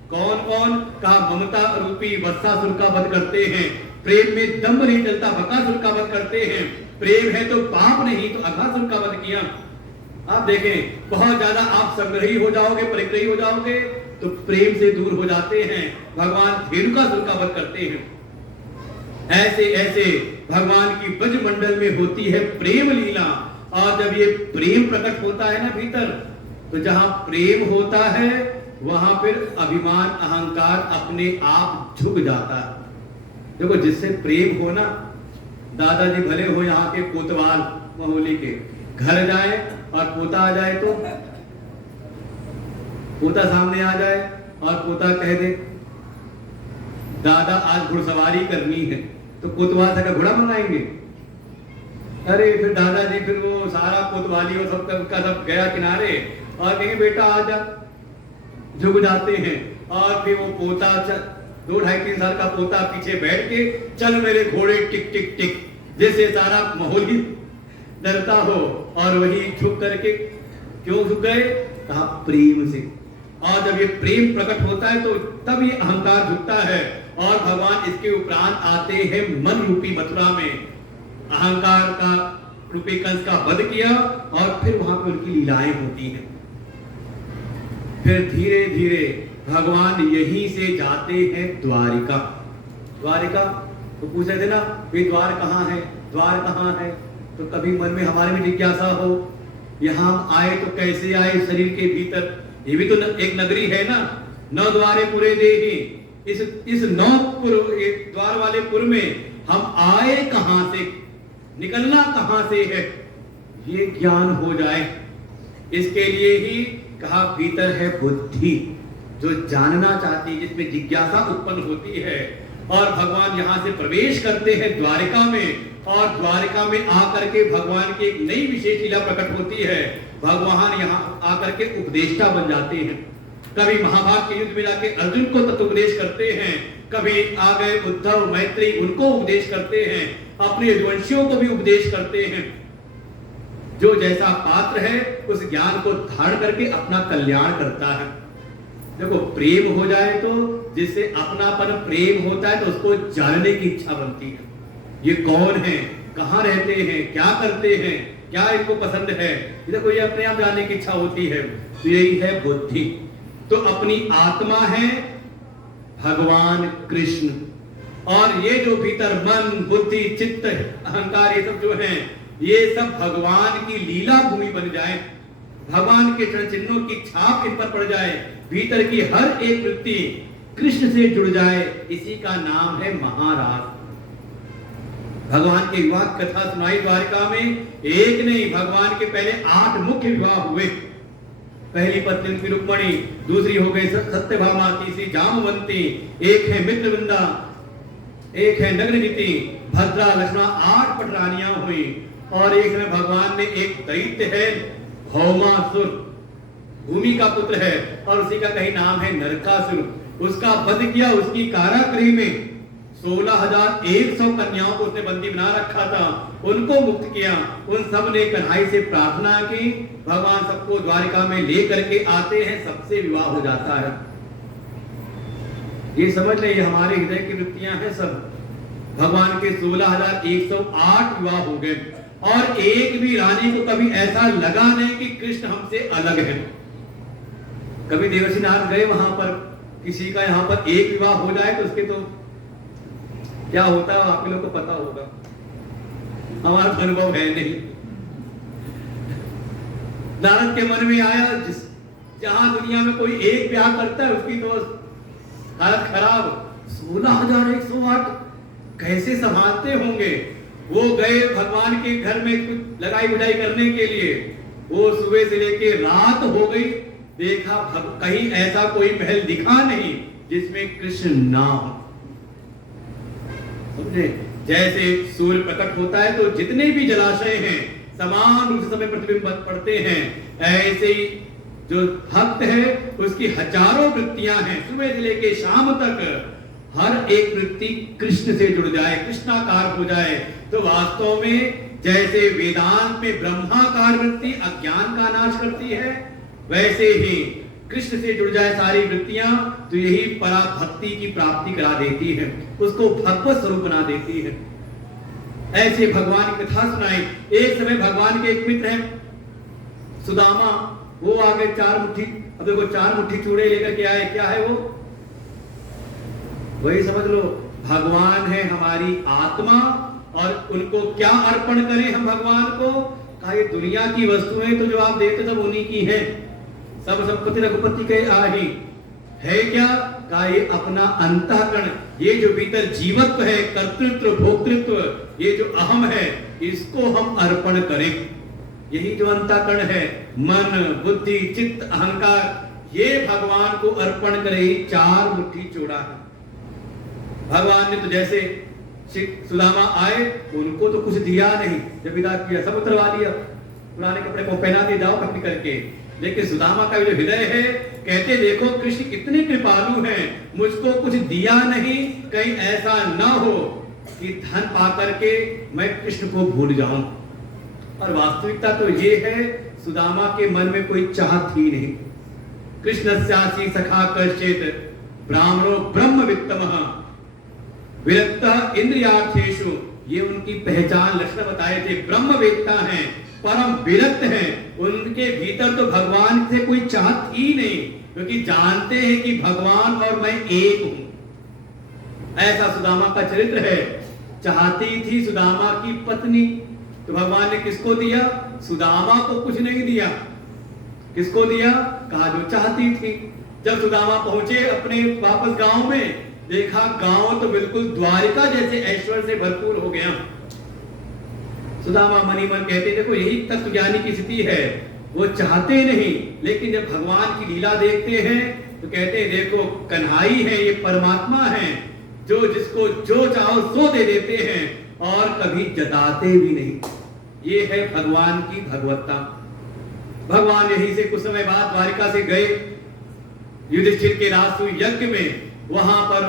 कौन कौन का ममता रूपी वत्सासुर का वध करते हैं, प्रेम में दम्भ नहीं चलता, बकासुर का वध करते हैं, प्रेम है तो पाप नहीं तो अघासुर का वध किया। आप देखें, बहुत ज्यादा आप संग्रही हो जाओगे, परिग्रही हो जाओगे तो प्रेम से दूर हो जाते हैं, भगवान धेनुकासुर का वध करते हैं। ऐसे ऐसे भगवान की ब्रज मंडल में होती है प्रेम लीला, और जब ये प्रेम प्रकट होता है ना भीतर, तो जहां प्रेम होता है वहां फिर अभिमान अहंकार अपने आप झुक जाता है। देखो, जिससे प्रेम हो ना, दादाजी भले हो यहाँ के कोतवाल महोली के, घर जाए और पोता आ जाए तो पोता सामने आ जाए और पोता कह दे दादा आज घुड़सवारी करनी है, तो कोतवाल से घोड़ा मंगाएंगे। अरे फिर दादाजी फिर वो सारा कोतवाली और सबका सब गया किनारे और कहेंगे बेटा आ जा, झुक जाते हैं। और फिर वो पोता 2 ढाई 3 साल का पोता पीछे बैठ के चल मेरे घोड़े टिक टिक टिक, जैसे सारा माहौल ही डरता हो, और वही झुक करके, क्यों झुक गए? कहा प्रेम से। और जब ये प्रेम प्रकट होता है तो तब ये अहंकार झुकता है, और भगवान इसके उपरांत आते हैं मन रूपी मथुरा में, अहंकार का रूपी कंस का वध किया, और फिर वहां पर उनकी लीलाएं होती हैं। फिर धीरे धीरे भगवान यहीं से जाते हैं द्वारिका। द्वारिका तो पूछे थे ना, ये द्वार कहाँ है, द्वार कहाँ है? तो कभी मन में हमारे में जिज्ञासा हो, यहाँ आए तो कैसे आए शरीर के भीतर? ये भी तो एक नगरी है ना, 9 द्वारे पुरे देहि। इस 9 द्वार वाले पुर में हम आए कहां से, निकलना कहां से है, ये ज्ञान हो जाए। इसके लिए ही कहा भीतर है बुद्धि, जो जानना चाहती है, जिसमें जिज्ञासा उत्पन्न होती है। और भगवान यहां से प्रवेश करते हैं द्वारिका में, और द्वारिका में आकर के भगवान की एक नई विशेष लीला प्रकट होती है। भगवान यहाँ आकर के उपदेष्टा बन जाते हैं। कभी महाभारत के युद्ध में जाके अर्जुन को तत्वोपदेश करते हैं, कभी आ गए उद्धव मैत्री उनको उपदेश करते हैं, अपने यदुवंशियों को भी उपदेश करते हैं। जो जैसा पात्र है उस ज्ञान को धारण करके अपना कल्याण करता है। देखो प्रेम हो जाए तो जिससे अपनापन प्रेम होता है तो उसको जानने की इच्छा बनती है। ये कौन है, कहाँ रहते हैं, क्या करते हैं, क्या इनको पसंद है, देखो ये अपने आप जानने की इच्छा होती है। तो यही है बुद्धि। तो अपनी आत्मा है भगवान कृष्ण, और ये जो भीतर मन बुद्धि चित्त अहंकार ये सब जो है ये सब भगवान की लीला भूमि बन जाए, भगवान के चरण चिन्हों की छाप इन पर पड़ जाए, भीतर की हर एक वृत्ति कृष्ण से जुड़ जाए, इसी का नाम है महाराज। भगवान के विवाह कथा सुनाई द्वारिका में, एक नहीं भगवान के पहले 8 मुख्य विवाह हुए। पहली पत्नी उनकी रुक्मणी, दूसरी हो गई सत्यभामा, तीसरी जामवंती, एक है मित्रवृंदा, एक है नग्ननीति, भद्रा, लक्ष्मणा, 8 पटरानियां हुई। और एक में भगवान ने एक दैत्य है भौमासुर, भूमि का पुत्र है, और उसी का कहीं नाम है नरकासुर, उसका वध किया। उसकी कारागृह में 16,100 कन्याओं को उसने बंदी बना रखा था, उनको मुक्त किया। उन सब ने कन्हई से प्रार्थना की, भगवान सबको द्वारिका में लेकर के आते हैं, सबसे विवाह हो जाता है। ये समझ ले, ये हमारे हृदय की वृत्तियां हैं सब। भगवान के 16,108 विवाह हो गए, और एक भी रानी को कभी ऐसा लगा नहीं कि कृष्ण हमसे अलग है। कभी देवर्षि नारद गए वहां पर, किसी का यहाँ पर एक विवाह हो जाए तो उसके तो क्या होता है आप लोग को पता होगा, हमारा अनुभव है नहीं। नारद के मन में आया जहां दुनिया में कोई एक ब्याह करता है उसकी तो हालत खराब। 16,108 कैसे संभालते होंगे। वो गए भगवान के घर में कुछ लगाई बुझाई करने के लिए, वो सुबह से लेके रात हो गई, देखा कहीं ऐसा कोई महल दिखा नहीं जिसमें कृष्ण ना हो। समझे, जैसे सूर्य प्रकट होता है तो जितने भी जलाशय हैं समान रूप से समय प्रतिबिंब पड़ते हैं, ऐसे ही जो भक्त है उसकी हजारों वृत्तियां हैं, सुबह से लेके शाम तक हर एक वृत्ति कृष्ण से जुड़ जाए, कृष्णाकार हो जाए। तो वास्तव में जैसे वेदांत में ब्रह्माकार वृत्ति अज्ञान का नाश करती है, वैसे ही कृष्ण से जुड़ जाए सारी वृत्तियां तो यही परा भक्ति की प्राप्ति करा देती है, उसको भगवत स्वरूप बना देती है। ऐसे भगवान की कथा सुनाई। एक समय भगवान के एक मित्र हैं सुदामा, वो आगे 4 मुट्ठी, अब देखो 4 मुट्ठी चूड़े लेकर के आए। क्या है वो? वही समझ लो, भगवान है हमारी आत्मा, और उनको क्या अर्पण करें हम भगवान को? कहा ये दुनिया की वस्तुएं तो जो आप देते सब उन्हीं की हैं, सब संपत्ति रघुपति के आही है। क्या कहा? ये अपना अंतःकरण, ये जो भीतर जीवत्व है, कर्तृत्व भोक्तृत्व, ये जो अहम है, इसको हम अर्पण करें। यही जो अंतःकरण है, मन बुद्धि चित्त अहंकार, ये भगवान को अर्पण करे, 4 मुट्ठी चूड़ा है। भगवान ने तो जैसे सुदामा आए, उनको तो कुछ दिया नहीं, जब विदा किया सब उतरवा दिया, पुराने कपड़े को पहना दे जाओ कपड़ी करके। लेकिन सुदामा का जो हृदय है, कहते देखो कृष्ण कितने कृपालु हैं, मुझको कुछ दिया नहीं, कहीं ऐसा ना हो कि धन पा करके मैं कृष्ण को भूल जाऊं। और वास्तविकता तो ये है, सुदामा के मन में कोई चाह थी नहीं। कृष्णस्यासि सखा कश्चित् ब्राह्मणो ब्रह्मवित्तमः विरक्तः इंद्रियार्थेषु, ये उनकी पहचान लक्षण बताए थे। ब्रह्मवेत्ता हैं, परम विरक्त हैं, उनके भीतर तो भगवान से कोई चाह थी नहीं, क्योंकि जानते हैं कि भगवान और मैं एक हूं। ऐसा सुदामा का चरित्र है। चाहती थी सुदामा की पत्नी, तो भगवान ने किसको दिया? सुदामा को कुछ नहीं दिया। किसको दिया? कहा जो चाहती थी। जब सुदामा पहुंचे अपने वापस गांव में, देखा गांव तो बिल्कुल द्वारिका जैसे ऐश्वर्य से भरपूर हो गया। सुदामा मनी मन कहते देखो यही तत्वज्ञानी की स्थिति है, वो चाहते नहीं, लेकिन जब भगवान की लीला देखते हैं तो कहते हैं देखो कन्हई है, ये परमात्मा है, जो जिसको जो चाहो सो दे देते हैं और कभी जताते भी नहीं। ये है भगवान की भगवत्ता। भगवान यहीं से कुछ समय बाद द्वारिका से गए, युधिष्ठिर के रासु यज्ञ में वहां पर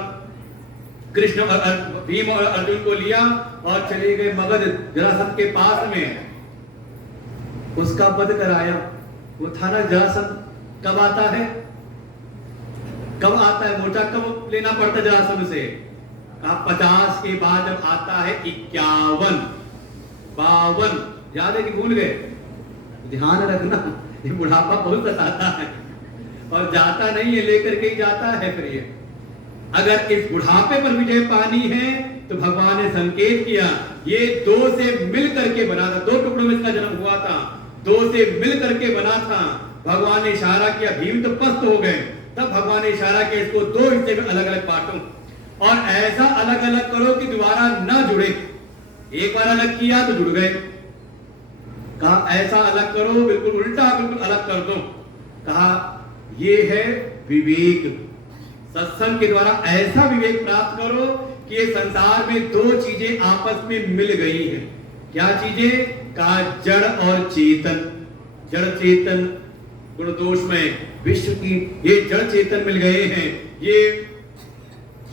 कृष्ण और भीम और अर्जुन को लिया और चले गए मगध जरासंध के पास में, उसका वध कराया। वो था ना जरासंध, कब आता है, कब आता है मोर्चा, कब लेना पड़ता है जरासंध से? कहा 50 के बाद जब आता है 51 52, याद है कि भूल गए? ध्यान रखना, ये बुढ़ापा बहुत सताता है और जाता नहीं है, लेकर के ही जाता है। फिर ये अगर इस बुढ़ापे पर विजय पानी है तो भगवान ने संकेत किया, ये 2 से मिल करके बना था, 2 टुकड़ों में इसका जन्म हुआ था, 2 से मिल करके बना था। भगवान ने इशारा किया, भीम तो पस्त हो गए, तब भगवान ने इशारा किया इसको 2 हिस्से में अलग अलग बांटो और ऐसा अलग अलग करो कि दोबारा ना जुड़े। एक बार अलग किया तो जुड़ गए, कहा ऐसा अलग करो, बिल्कुल उल्टा, बिल्कुल अलग कर दो। कहा ये है विवेक, सत्संग के द्वारा ऐसा विवेक प्राप्त करो कि ये संसार में 2 चीजें आपस में मिल गई हैं। क्या चीजें? कहा जड़ और चेतन। जड़ चेतन गुण दोष में विश्व की ये जड़ चेतन मिल गए हैं, ये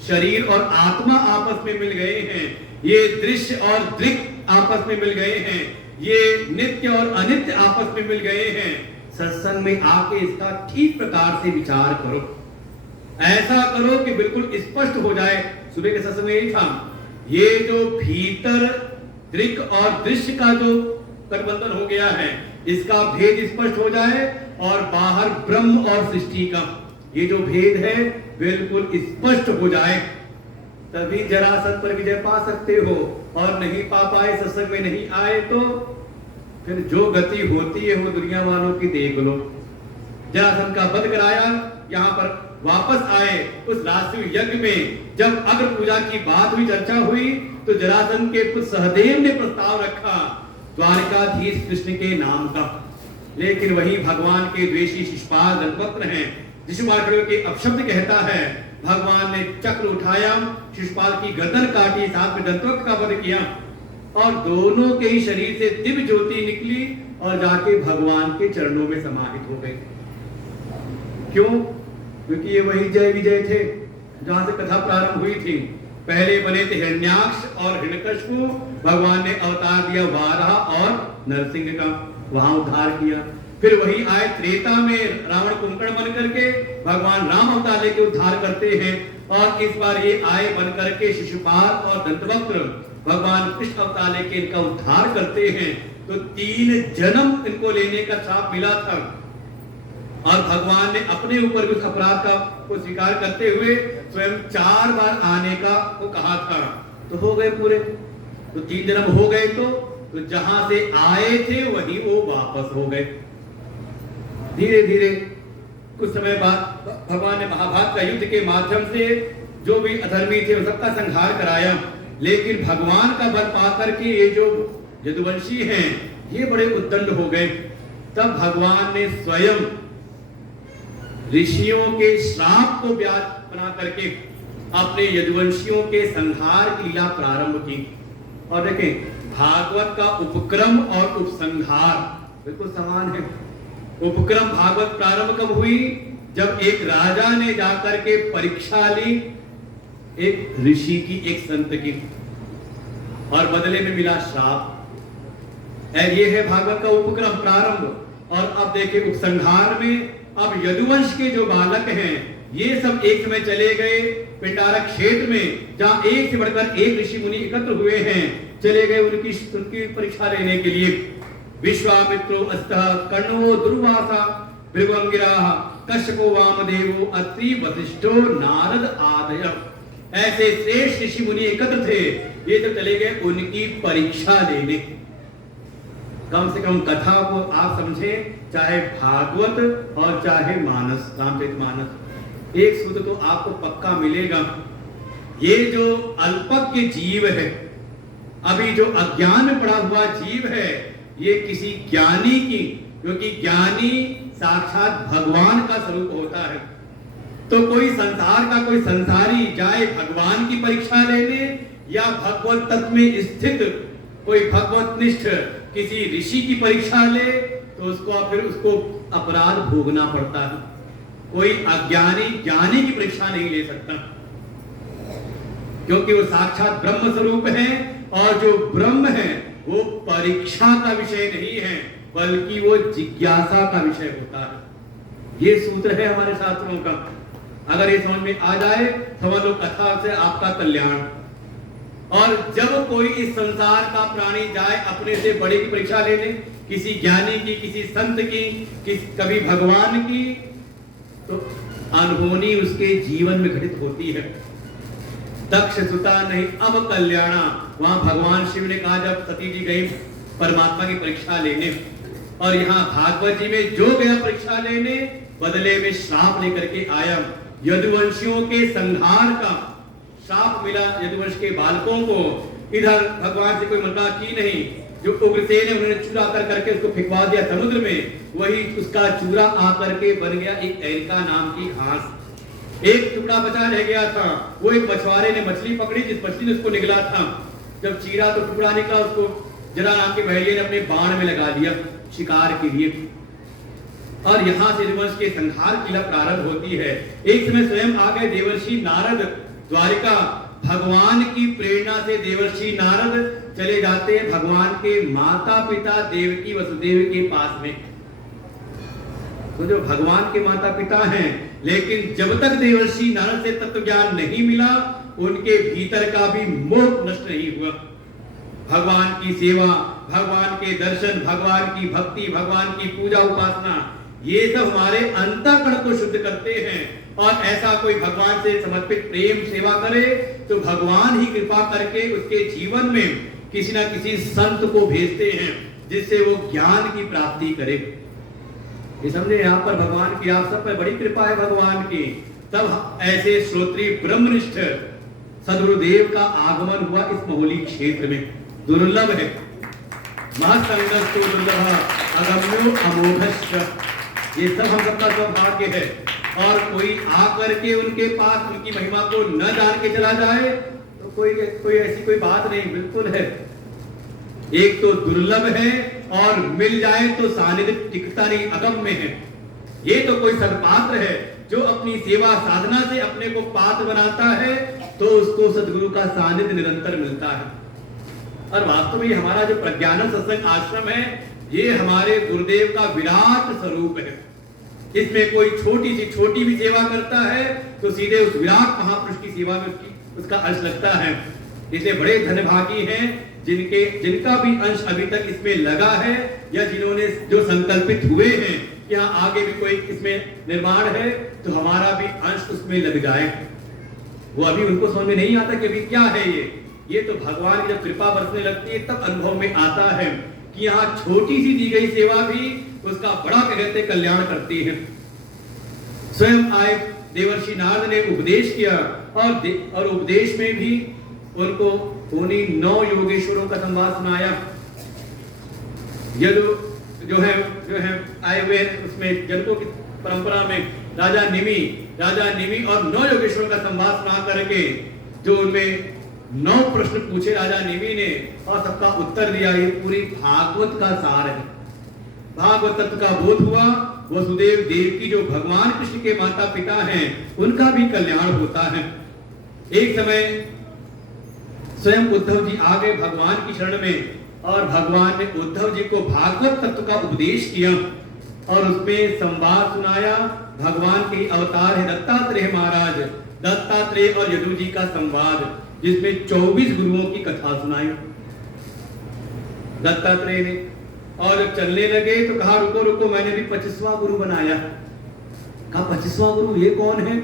शरीर और आत्मा आपस में मिल गए हैं, ये दृश्य और दृक् आपस में मिल गए हैं, ये नित्य और अनित्य आपस में मिल गए हैं। सत्संग में आके इसका ठीक प्रकार से विचार करो, ऐसा करो कि बिल्कुल स्पष्ट हो जाए। सुबह के सत्संग में यही था, ये जो भीतर दृक् और दृश्य का जो गठबंधन हो गया है, इसका भेद स्पष्ट हो जाए और बाहर ब्रह्म और सृष्टि का ये जो भेद है बिल्कुल स्पष्ट हो जाए, तभी जरासंध पर विजय पा सकते हो। और नहीं पा पाए, सत्संग में नहीं आए, तो फिर जो गति होती है वो दुनिया वालों की देख लो। जरासंध का वध कराया, यहाँ पर वापस आए उस रासु यज्ञ में जब अग्र पूजा की बात हुई, चर्चा हुई, तो जरासंध के पुत्र सहदेव ने प्रस्ताव रखा द्वारिकाधीश कृष्ण के नाम का। लेकिन वही भगवान के द्वेषी शिशुपाल दंतवक्त्र हैं, ऋषिमार्कण्डेय के अपशब्द कहता है, भगवान ने चक्र उठाया, शिशुपाल की गर्दन काटी, साथ में दंतवक्त्र का वध किया और दोनों के ही शरीर से दिव्य ज्योति निकली और जाके भगवान के चरणों में समाहित हो गई। क्यों? क्योंकि ये वही जय विजय थे जहां से कथा प्रारंभ हुई थी। पहले बने थे हिरण्याक्ष और हिरण्यकशिपु, भगवान ने अवतार दिया वाराह और नरसिंह का, वहां उद्धार किया। फिर वही आए त्रेता में रावण कुंभकर्ण बन करके, भगवान राम अवतार लेके उद्धार करते हैं। और इस बार ये आए बन करके शिशुपाल और दंतवक्त्र, भगवान कृष्ण अवतार लेके इनका उद्धार करते हैं। तो 3 जन्म इनको लेने का श्राप मिला था और भगवान ने अपने ऊपर उस अपराध का को स्वीकार करते हुए स्वयं 4 बार आने का को कहा था। तो हो गए पूरे, तो 3 जन्म हो गए, तो जहां से आए थे वहीं वो वापस हो गए। धीरे धीरे कुछ समय बाद भगवान ने महाभारत का युद्ध के माध्यम से जो भी अधर्मी थे उन सबका संहार कराया। लेकिन भगवान का बल पाकर के ये जो यदुवंशी हैं ये बड़े उद्दंड हो गए। तब भगवान ने स्वयं ऋषियों के श्राप को ब्याज बना करके अपने यदुवंशियों के संहार की लीला प्रारंभ की। और देखें, भागवत का उपक्रम और उपसंहार बिल्कुल समान है। उपक्रम भागवत प्रारंभ कब हुई? जब एक राजा ने जाकर के परीक्षा ली एक ऋषि की, एक संत की, और बदले में मिला श्राप। ये है भागवत का उपक्रम प्रारंभ। और अब देखिए उपसंहार में अब यदुवंश के जो बालक हैं ये सब एक समय चले गए पिंडारक क्षेत्र में, जहां एक से बढ़कर एक ऋषि मुनि एकत्र हुए हैं, चले गए उनकी परीक्षा लेने के लिए। विश्वामित्रो अस्तः कर्णो दुर्वासा भृगुअंगिराः कश्यपो वामदेवो अत्रि वसिष्ठो नारद आदय, ऐसे श्रेष्ठ ऋषि मुनि एकत्र थे। ये सब चले गए उनकी परीक्षा लेने। कम से कम कथा को आप समझें, चाहे भागवत और चाहे मानस, रामचरितमानस, एक सूत्र तो आपको पक्का मिलेगा। ये जो अल्पज्ञ जीव है, अभी जो अज्ञान में पड़ा हुआ जीव है, ये किसी ज्ञानी की, क्योंकि ज्ञानी साक्षात भगवान का स्वरूप होता है, तो कोई संसार का कोई संसारी जाए भगवान की परीक्षा लेने या भगवत तत्व में स्थित कोई भगवतनिष्ठ किसी ऋषि की परीक्षा ले, तो उसको फिर उसको अपराध भोगना पड़ता है। कोई अज्ञानी ज्ञानी की परीक्षा नहीं ले सकता, क्योंकि वो साक्षात ब्रह्म स्वरूप है। और जो ब्रह्म है वो परीक्षा का विषय नहीं है, बल्कि वो जिज्ञासा का विषय होता है। ये सूत्र है हमारे शास्त्रों का। अगर ये समझ में आ जाए, समझ लो कथा से आपका कल्याण। और जब कोई इस संसार का प्राणी जाए अपने से बड़े की परीक्षा लेने, किसी ज्ञानी की, किसी संत की, कभी भगवान की, तो अनहोनी उसके जीवन में घटित होती है। दक्ष सुता नहीं अब कल्याणा, वहां भगवान शिव ने कहा जब सती जी गई परमात्मा की परीक्षा लेने, और यहाँ भागवत जी में जो गया परीक्षा लेने, बदले में श्राप लेकर के आया। यदुवंशियों के संहार का श्राप मिला यदुवंश के बालकों को। इधर भगवान से कोई मुलाकात की नहीं, जो उग्रसेन है उन्होंने चूरा कर करके उसको फेंकवा दिया समुद्र में, वही उसका चूरा आकर के बन गया एक एरिका नाम की घास। एक टुकड़ा बचा रह गया था, वो एक मछुआरे ने मछली पकड़ी, जिस मछली ने उसको निगला था, जब चीरा तो टुकड़ा निकला, उसको जरा नाम के बहरिये ने अपने बाण में लगा दिया शिकार के लिए। और यहाँ से यदुवंश के संहार की प्रारंभ होती है। एक समय स्वयं आ गए देवर्षि नारद द्वारिका। भगवान की प्रेरणा से देवर्षि नारद चले जाते हैं भगवान के माता पिता देवकी वसुदेव के पास में। तो जो भगवान के माता पिता हैं, लेकिन जब तक देवर्षि नारद से तत्व ज्ञान नहीं मिला, उनके भीतर का भी मोह नष्ट नहीं हुआ। भगवान की सेवा, भगवान के दर्शन, भगवान की भक्ति, भगवान की पूजा उपासना, ये सब हमारे अंतःकरण को शुद्ध करते हैं। और ऐसा कोई भगवान से समर्पित प्रेम सेवा करे तो भगवान ही कृपा करके उसके जीवन में किसी ना किसी संत को भेजते हैं, जिससे वो ज्ञान की प्राप्ति करे। ये समझे, यहाँ पर भगवान की आप सब पर बड़ी कृपा है भगवान की। तब ऐसे श्रोत्री ब्रह्मनिष्ठ सद्गुरुदेव का आगमन हुआ इस महोली क्षेत्र में। दुर्लभ है, महासंगस्तु दुर्लभ अगम्यो अमोघश्च। ये सब हम सबका सौभाग्य है। और कोई आकर के उनके पास उनकी महिमा को न जान के चला जाए तो कोई ऐसी कोई बात नहीं, बिल्कुल है। एक तो दुर्लभ है और मिल जाए तो सानिध्य टिकता नहीं, अगम्य है। ये तो कोई सदपात्र है जो अपनी सेवा साधना से अपने को पात्र बनाता है, तो उसको सदगुरु का सानिध्य निरंतर मिलता है। और वास्तव में हमारा जो प्रज्ञानम सत्संग आश्रम है, ये हमारे गुरुदेव का विराट स्वरूप है। इसमें कोई छोटी भी सेवा करता है तो सीधे उस विराट महापुरुष की सेवा में उसका अंश लगता है। इसलिए बड़े धन्यभागी हैं जिनका भी अंश अभी तक इसमें लगा है, या जिन्होंने जो संकल्पित हुए हैं कि हाँ आगे भी कोई इसमें निर्माण है तो हमारा भी अंश उसमें लग जाए। वो अभी उनको समझ में नहीं आता कि अभी क्या है ये तो भगवान की जब कृपा बरसने लगती है तब अनुभव में आता है कि यहाँ छोटी सी दी गई सेवा भी उसका बड़ा कहते कल्याण करती है। स्वयं आए देवर्षि नारद ने उपदेश किया, और उपदेश में भी उनको उन्हीं 9 योगेश्वरों का संवाद सुनाया। जो है आए हुए उसमें जनकों की परंपरा में राजा निमि और 9 योगेश्वरों का संवाद सुना करके जो उनमें 9 प्रश्न पूछे राजा निमि ने और सबका उत्तर दिया। ये पूरी भागवत का सार है। भागवत तत्व का बोध हुआ, वसुदेव देवकी जो भगवान कृष्ण के माता पिता हैं उनका भी कल्याण होता है। एक समय स्वयं उद्धव जी आ गए भगवान की शरण में, और भगवान ने उद्धव जी को भागवत तत्व का उपदेश किया और उसमें संवाद सुनाया। भगवान के अवतार है दत्तात्रेय महाराज, दत्तात्रेय और यदु जी का संवाद, जिसमें 24 गुरुओं की कथा सुनाई दत्तात्रेय ने। और जब चलने लगे तो कहा रुको मैंने भी 25वां गुरु बनाया। कहा 25वां गुरु ये कौन है?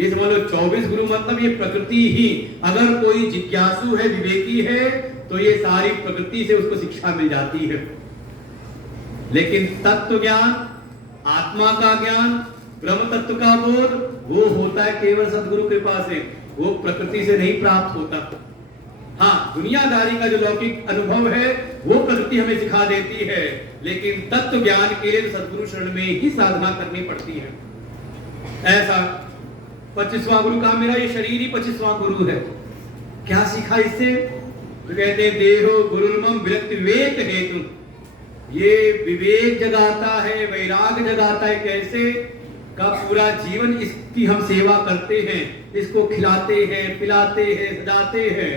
ये समझ लो 24 गुरु मतलब ये प्रकृति ही। अगर कोई जिज्ञासु है, विवेकी है, तो ये सारी प्रकृति से उसको शिक्षा मिल जाती है। लेकिन तत्व ज्ञान, आत्मा का ज्ञान, ब्रह्म तत्व का बोध वो होता है केवल सद्गुरु कृपा से, वो प्रकृति से नहीं प्राप्त होता। हाँ, दुनियादारी का जो लौकिक अनुभव है वो प्रकृति हमें सिखा देती है, लेकिन तत्व ज्ञान के लिए सद्गुरु शरण में ही साधना करनी पड़ती है। ऐसा 25वां गुरु का मेरा ये शरीर ही 25वां गुरु है। क्या सीखा इससे? तो कहते हैं देहो गुरुर्मम विरक्ति विवेक हेतु। ये विवेक जगाता है, वैराग जगाता है। कैसे? का पूरा जीवन इसकी हम सेवा करते हैं, इसको खिलाते हैं, पिलाते हैं, सजाते हैं,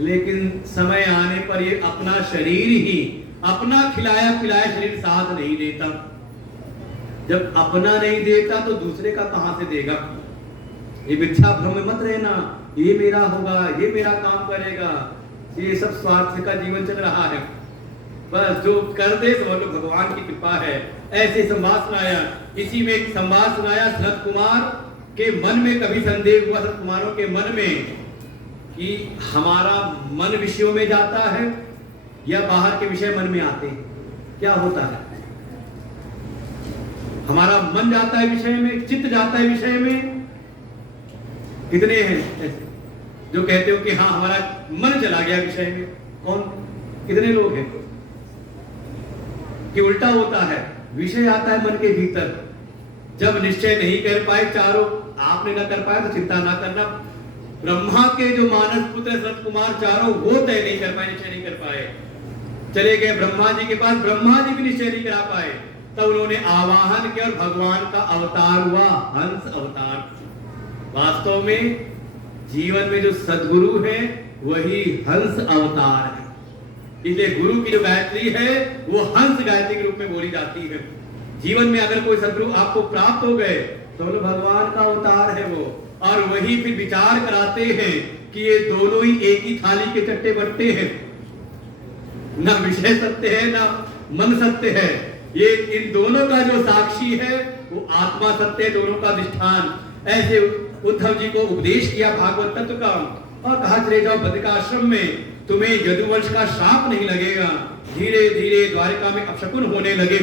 लेकिन समय आने पर ये अपना शरीर ही, अपना खिलाया पिलाया शरीर साथ नहीं देता। जब अपना नहीं देता तो दूसरे का कहां से देगा? ये मिथ्या भ्रम में मत रहना, ये मेरा होगा, ये मेरा काम करेगा, ये सब स्वार्थ का जीवन चल रहा है। बस जो कर दे समझ लो भगवान की कृपा है। ऐसे संवाद सुनाया, इसी में एक संवाद सुनाया सनत कुमार के मन में कभी संदेह हुआ, सनत कुमारों के मन में, कि हमारा मन विषयों में जाता है या बाहर के विषय मन में आते हैं, क्या होता है? हमारा मन जाता है विषय में, चित्त जाता है विषय में। कितने हैं ऐसे जो कहते हो कि हाँ हमारा मन चला गया विषय में? कौन, कितने लोग हैं? कि उल्टा होता है, विषय आता है मन के भीतर, जब निश्चय नहीं कर पाए चारों, आपने ना कर पाया तो चिंता ना करना। ब्रह्मा के जो मानस पुत्र सनत कुमार चारों, वो तय नहीं कर पाए, निश्चय नहीं कर पाए, चले गए ब्रह्मा जी के पास, ब्रह्मा जी भी निश्चय नहीं करा पाए, तब उन्होंने आवाहन किया और भगवान का अवतार हुआ, हंस अवतार। वास्तव में जीवन में जो सद्गुरु है वही हंस अवतार है। इसलिए गुरु की जो गायत्री है वो हंस गायत्री के रूप में बोली जाती है। जीवन में अगर कोई सद्गुरु आपको प्राप्त हो गए तो भगवान का अवतार है वो, और वही फिर विचार कराते हैं कि ये दोनों ही एक ही थाली के चट्टे बट्टे हैं, ना विषय सत्य है ना मन सत्य है, ये इन दोनों का जो साक्षी है वो आत्मा सत्य है, दोनों का अधिष्ठान। ऐसे उद्धव जी को उपदेश किया भागवत तत्व का और कहा चले जाओ बद्रिकाश्रम में, तुम्हें यदुवंश का श्राप नहीं लगेगा। धीरे धीरे द्वारिका में अपशकुन होने लगे।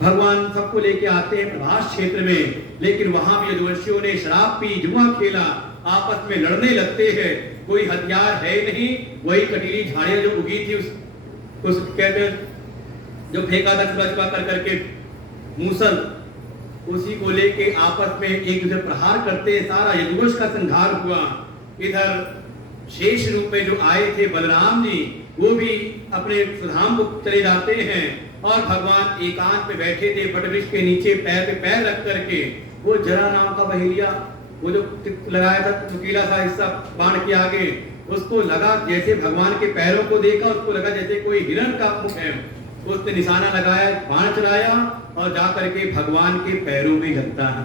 भगवान सबको लेके आते हैं प्रभास क्षेत्र में, लेकिन वहां भी यदुवंशियों ने शराब पी, जुआ खेला, आपस में लड़ने लगते हैं। कोई हथियार है नहीं, वही कटीली झाड़ियां जो उगी थी उस कहते जो फेंका था चुपा कर करके मूसल, उसी को लेके आपस में एक दूसरे प्रहार करते, सारा यदुवंश का संहार हुआ। इधर शेष रूप में जो आए थे बलराम जी, वो भी अपने सुधाम को चले जाते हैं और भगवान एकांत में बैठे थे बटवृक्ष के नीचे पैर पे पैर रख करके। वो जरा नाम का बहेलिया, वो जो लगाया था नुकीला सा हिस्सा बाण के आगे, उसको लगा जैसे भगवान के पैरों को देखा, उसको लगा जैसे कोई हिरण का मुख है। उसने निशाना लगाया, बाण चलाया और जाकर के भगवान के पैरों में लगता है।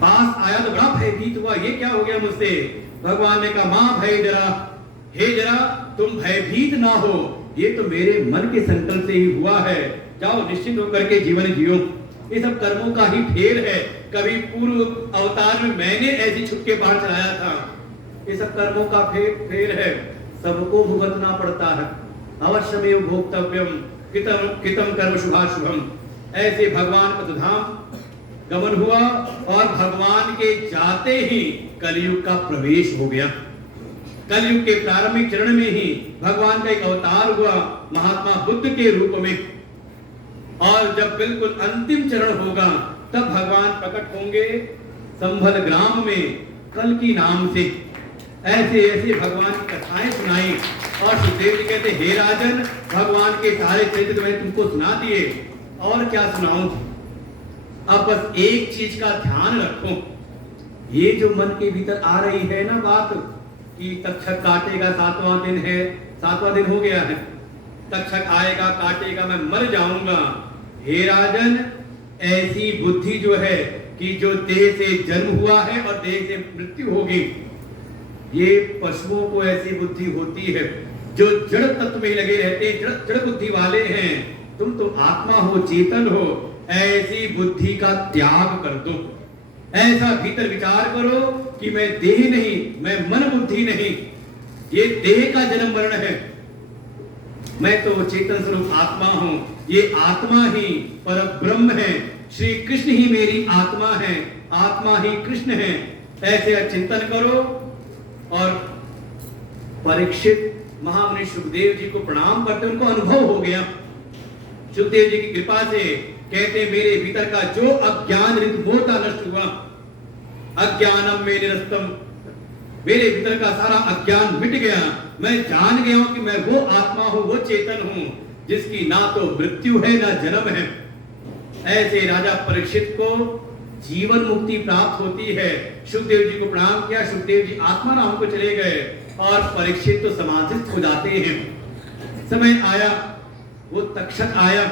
पास आया तो बड़ा भयभीत हुआ, ये क्या हो गया मुझसे? भगवान ने कहा मां भय जरा, हे जरा तुम भयभीत ना हो, ये तो मेरे मन के संकल्प से ही हुआ है। जाओ निश्चित होकर के जीवन जियो, ये सब कर्मों का ही फेर है। कभी पूर्व अवतार में मैंने ऐसी छुपके बाहर चलाया था, ये सब कर्मों का फेर है, सबको भुगतना पड़ता है। अवश्यमेव भोक्तव्यम कृतम कृतम कर्म शुभाशुभम। ऐसे भगवान का धाम गमन हुआ और भगवान के जाते ही कलयुग का प्रवेश हो गया। कलयुग के प्रारंभिक चरण में ही भगवान का एक अवतार हुआ महात्मा बुद्ध के रूप में, और जब बिल्कुल अंतिम चरण होगा तब भगवान प्रकट होंगे संभल ग्राम में कल्कि नाम से। ऐसे ऐसे भगवान की कथाएं सुनाई और सुखदेव जी कहते हे राजन, भगवान के सारे चरित्र मैंने तुमको सुना दिए, और क्या सुनाऊं? अब बस एक चीज का ध्यान रखो, ये जो मन के भीतर आ रही है ना बात कि तक्षक काटेगा, 7वां दिन है, 7वां दिन हो गया है, तक्षक आएगा काटेगा, मैं मर जाऊंगा। हे राजन, ऐसी बुद्धि जो है कि जो देह से जन्म हुआ है और देह से मृत्यु होगी, ये पशुओं को ऐसी बुद्धि होती है जो जड़ तत्व में लगे रहते हैं, जड़ बुद्धि वाले हैं। तुम तो आत्मा हो, चेतन हो, ऐसी बुद्धि का त्याग कर दो। ऐसा भीतर विचार करो कि मैं देह नहीं, मैं मन बुद्धि नहीं, ये देह का जन्म मरण है, मैं तो चेतन स्वरूप आत्मा हूं। ये आत्मा ही पर ब्रह्म है, श्री कृष्ण ही मेरी आत्मा है, आत्मा ही कृष्ण है। ऐसे चिंतन करो। और परीक्षित महामुनि सुखदेव जी को प्रणाम करते, उनको अनुभव हो गया। सुखदेव जी की कृपा से कहते मेरे भीतर का जो अज्ञान मोहता नष्ट हुआ, अज्ञानम में निरस्तम, मेरे भीतर का सारा अज्ञान मिट गया। मैं जान गया हूं कि मैं वो आत्मा हूं, वो चेतन हूं जिसकी ना तो मृत्यु है ना जन्म है। ऐसे राजा परीक्षित को जीवन मुक्ति प्राप्त होती है। सुखदेव जी को प्रणाम किया, सुखदेव जी आत्मा राम को चले गए और परीक्षित तो समाधिस्थ हो जाते हैं। समय आया, वो तक्षक आया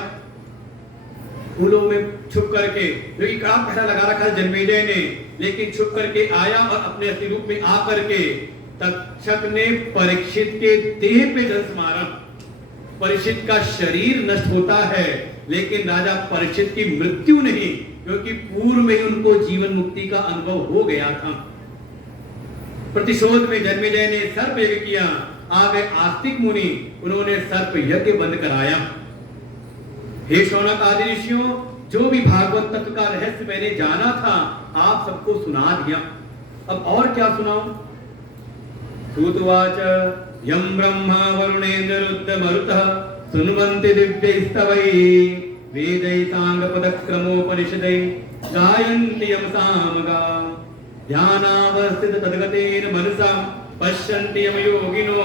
फूलों में छुप करके, क्योंकि काम पहला लगा रखा जन्मेजय ने, लेकिन छुप करके आया और अपने असली रूप में आकर के तक्षक ने परीक्षित के देह पे धनुष मारा। परीक्षित का शरीर नष्ट होता है, लेकिन राजा परीक्षित की मृत्यु नहीं, क्योंकि पूर्व में उनको जीवन मुक्ति का अनुभव हो गया था। प्रतिशोध में जन्मेजय ने सर्प यज्ञ किया। आ गए आस्तिक मुनि, उन्होंने सर्प यज्ञ बंद कराया। हे शौनक आदि ऋषियों, जो भी भागवत तत्व का रहस्य मैंने जाना था आप सबको सुना दिया। अब और क्या सुनाऊं? सूतवाच यम ब्रह्मा वरुणेन्द्र रुद्र मरुतः सुन्वन्ति दिव्यैस्तवैः वेदै सांग पदक्रमोपनिषदै गायन्ति यम सामगा ध्यानावस्थित तद्गतेन मनसा पश्यन्ति यम योगिनो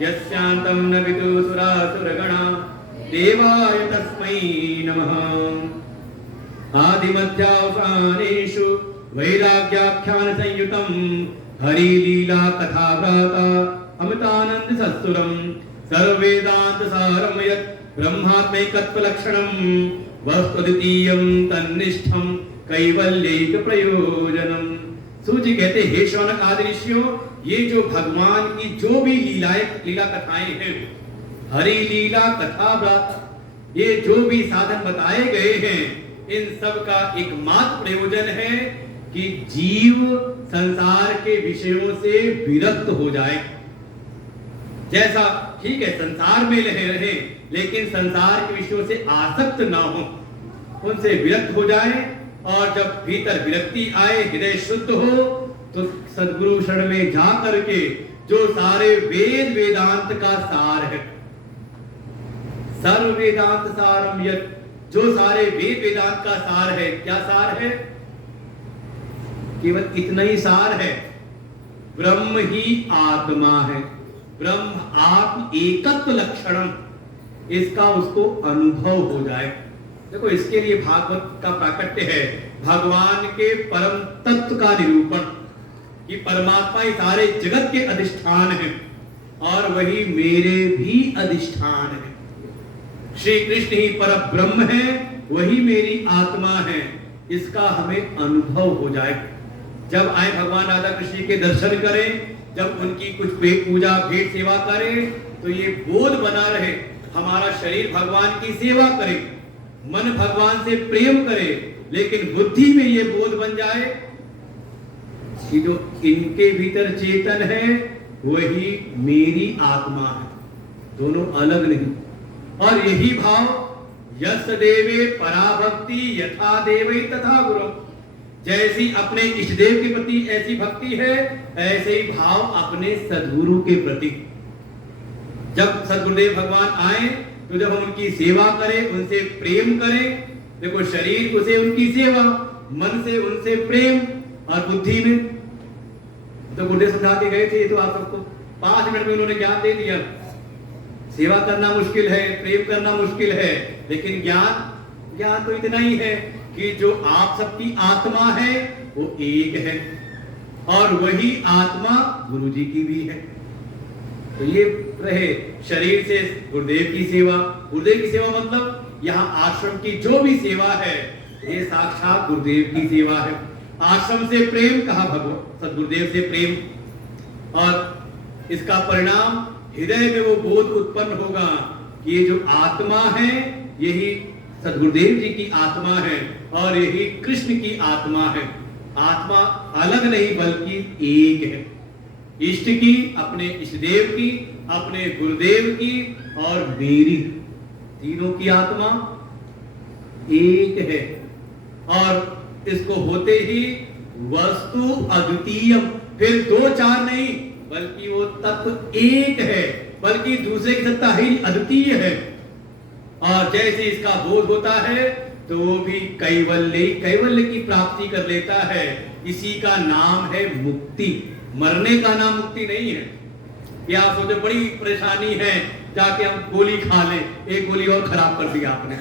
यस्यान्तं न विदुसुरासुरगणा देवाय तस्मै नमः। आदिमध्यावसानेषु वैराग्याख्यान संयुतं हरिलीला कथा व्राता अमृतानंद सत्सुरं सर्ववेदांत सारं यत् ब्रह्मात्मैकत्वलक्षणं वस्तुद्वितीयं तन्निष्ठं कैवल्यैक प्रयोजनम। सूजी कहते हे शौनक आदि ऋषियों, ये जो भगवान की जो भी लीला कथाएं हैं, हरि लीला कथा व्राता, ये जो भी साधन बताए गए हैं, इन सब का एकमात्र प्रयोजन है कि जीव संसार के विषयों से विरक्त हो जाए। जैसा ठीक है संसार में रहे, लेकिन संसार के विषयों से आसक्त ना हो, उनसे विरक्त हो जाए। और जब भीतर विरक्ति आए, हृदय शुद्ध हो, तो सद्गुरु शरण में जा करके जो सारे वेद वेदांत का सार है, सर्व वेदांत सारम यत्, जो सारे वेद वेदांत का सार है, क्या सार है? केवल इतना ही सार है, ब्रह्म ही आत्मा है, ब्रह्म आत्म एकत्व लक्षणम, इसका उसको अनुभव हो जाए। देखो इसके लिए भागवत का प्राकट्य है, भगवान के परम तत्व का निरूपण, कि परमात्मा ही सारे जगत के अधिष्ठान है और वही मेरे भी अधिष्ठान है। श्री कृष्ण ही पर ब्रह्म है, वही मेरी आत्मा है, इसका हमें अनुभव हो जाए। जब आए भगवान राधा कृष्ण के दर्शन करें, जब उनकी कुछ पूजा भेंट सेवा करें, तो ये बोध बना रहे, हमारा शरीर भगवान की सेवा करे, मन भगवान से प्रेम करे, लेकिन बुद्धि में ये बोध बन जाए कि जो इनके भीतर चेतन है वही मेरी आत्मा है, दोनों अलग नहीं। और यही भाव यस देवे पराभक्ति यथा देवे तथा गुरु, जैसी अपने इष्ट देव के प्रति ऐसी भक्ति है, ऐसे ही भाव अपने सद्गुरु के प्रति। जब सद्गुरुदेव भगवान आए तो जब हम उनकी सेवा करें, उनसे प्रेम करें, देखो शरीर से उनकी सेवा, मन से उनसे प्रेम, और बुद्धि में तो गुरुदेव समझा के गए थे, तो आप सबको 5 मिनट में उन्होंने ज्ञान दे दिया। सेवा करना मुश्किल है, प्रेम करना मुश्किल है, लेकिन ज्ञान तो इतना ही है कि जो आप सबकी आत्मा है वो एक है, और वही आत्मा गुरुजी की भी है। तो ये रहे शरीर से गुरुदेव की सेवा। गुरुदेव की सेवा मतलब यहाँ आश्रम की जो भी सेवा है, ये साक्षात गुरुदेव की सेवा है। आश्रम से प्रेम कहा, भगवान सदगुरुदेव से प्रेम, और इसका परिणाम हृदय में वो बोध उत्पन्न होगा कि ये जो आत्मा है यही सदगुरुदेव जी की आत्मा है और यही कृष्ण की आत्मा है। आत्मा अलग नहीं बल्कि एक है, इष्ट की, अपने इष्टदेव की, अपने गुरुदेव की और मेरी, तीनों की आत्मा एक है। और इसको होते ही वस्तु अद्वितीय, फिर 2-4 नहीं बल्कि वो तत्व एक है, बल्कि दूसरे की सत्ता ही अद्वितीय है। और जैसे इसका बोध होता है तो वो भी कैवल्य की प्राप्ति कर लेता है। इसी का नाम है मुक्ति। मरने का नाम मुक्ति नहीं है। या आप सोचो बड़ी परेशानी है, जाके हम गोली खा लें, एक गोली और खराब कर दी आपने।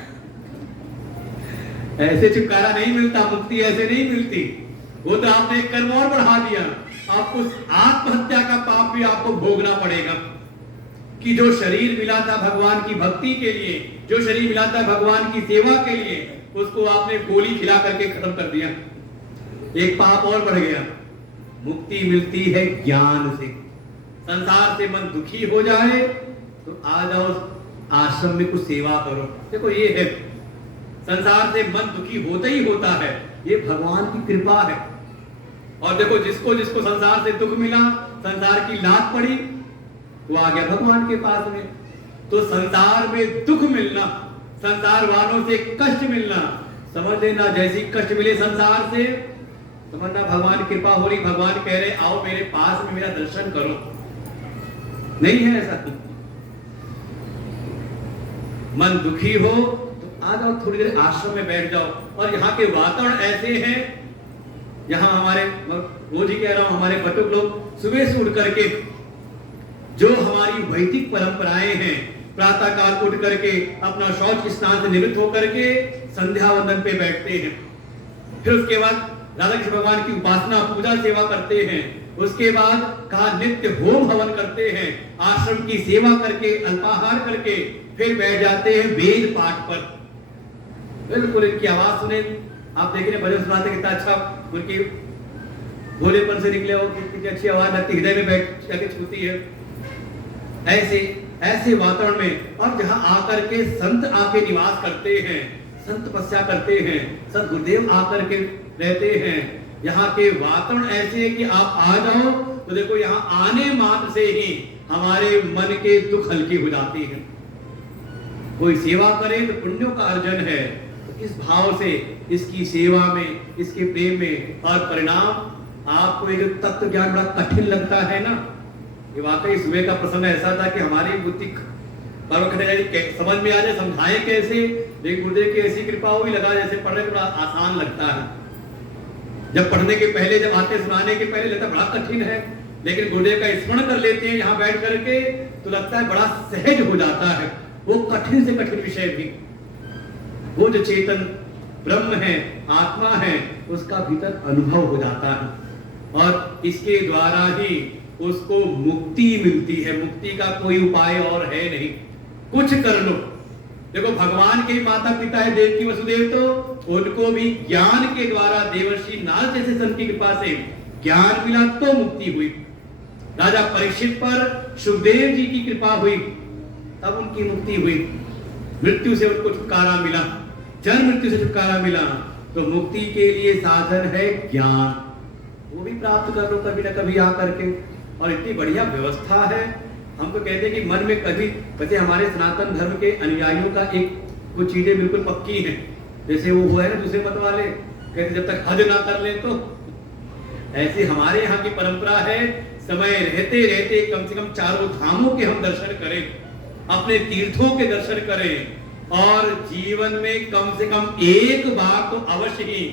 ऐसे छुटकारा नहीं मिलता, मुक्ति ऐसे नहीं मिलती। वो तो आपने एक कर्म और बढ़ा दिया, आपको आत्महत्या का पाप भी आपको भोगना पड़ेगा। कि जो शरीर मिला था भगवान की भक्ति के लिए, जो शरीर मिला था भगवान की सेवा के लिए, उसको आपने गोली खिला करके खत्म कर दिया। एक पाप और बढ़ गया। मुक्ति मिलती है ज्ञान से। संसार से मन दुखी हो जाए तो आ जाओ आश्रम में कुछ सेवा करो। देखो ये है, संसार से मन दुखी होता ही होता है, ये भगवान की कृपा है। और देखो जिसको जिसको संसार से दुख मिला, संसार की लात पड़ी, वो आ गया भगवान के पास में। तो संसार में दुख मिलना, संसार वालों से कष्ट मिलना, समझ लेना जैसी कष्ट मिले संसार से, समझना भगवान कृपा हो रही। भगवान कह रहे आओ मेरे पास में, मेरा दर्शन करो। नहीं है ऐसा। मन दुखी हो तो आ जाओ, थोड़ी देर आश्रम में बैठ जाओ। और यहाँ के वातावरण ऐसे हैं, यहाँ हमारे रोज ही कह रहा हूं, हमारे बटुक लोग सुबह से उठ करके जो हमारी वैदिक परंपराएं हैं, प्रातः काल उठ करके अपना शौच स्नान से निवृत्त होकर के संध्या वंदन पे बैठते हैं। फिर उसके बाद राधा कृष्ण भगवान की उपासना पूजा सेवा करते हैं। उसके बाद कहा नित्य होम हवन करते हैं, आश्रम की सेवा करके अल्पाहार करके फिर बैठ जाते हैं वेद पाठ पर। बिल्कुल इनकी आवाज सुने, आप देख रहे भजन सुनाते कितना अच्छा, उनकी भोलेपन से निकले हो, कितनी अच्छी आवाज लगती, हृदय में बैठ जाके छूती है। ऐसे वातावरण में और जहां आकर के संत आके निवास करते हैं, संत तपस्या करते हैं, संत गुरुदेव आकर के रहते हैं, यहाँ के वातावरण ऐसे है कि आप आ जाओ तो देखो यहाँ आने मात्र से ही हमारे मन के दुख हल्के हो जाते हैं। कोई सेवा करे तो पुण्यों का अर्जन है, तो इस भाव से इसकी सेवा में, इसके प्रेम में, और परिणाम आपको ये तत्व ज्ञान बड़ा कठिन लगता है ना। ये वाकई सुबह का प्रसंग ऐसा था कि हमारी बुद्धि समझ में आ जाए, समझाएं कैसे, लेकिन गुरुदेव की ऐसी कृपा हुई, लगा जैसे पढ़ने थोड़ा आसान लगता है। जब पढ़ने के पहले, जब आते सुनाने के पहले लगता बड़ा कठिन है, लेकिन गुरुदेव का स्मरण कर लेते हैं यहाँ बैठ करके तो लगता है बड़ा सहज हो जाता है। वो कठिन से कठिन विषय भी, वो जो चेतन ब्रह्म है, आत्मा है, उसका भीतर अनुभव हो जाता है और इसके द्वारा ही उसको मुक्ति मिलती है। मुक्ति का कोई उपाय और है नहीं, कुछ कर लो। देखो भगवान के माता पिता है देवकी वसुदेव, तो उनको भी ज्ञान के द्वारा देवर्षि नारद जैसे संत की कृपा से ज्ञान मिला तो मुक्ति हुई। राजा परीक्षित पर सुखदेव जी की कृपा हुई, तब उनकी मुक्ति हुई। मृत्यु से उनको छुटकारा मिला, जन्म मृत्यु से छुटकारा मिला। तो मुक्ति के लिए साधन है ज्ञान, वो भी प्राप्त कर लो कभी ना कभी आकर के। और इतनी बढ़िया व्यवस्था है। हम तो कहते हैं कि मन में कभी, वैसे हमारे सनातन धर्म के अनुयायियों का एक कुछ चीजें बिल्कुल पक्की हैं, जैसे वो है ना दूसरे मत वाले कहते जब तक हज ना कर ले, तो ऐसे हमारे यहाँ की परंपरा है समय रहते रहते कम से कम चारों धामों के हम दर्शन करें, अपने तीर्थों के दर्शन करें और जीवन में कम से कम एक बार तो अवश्य ही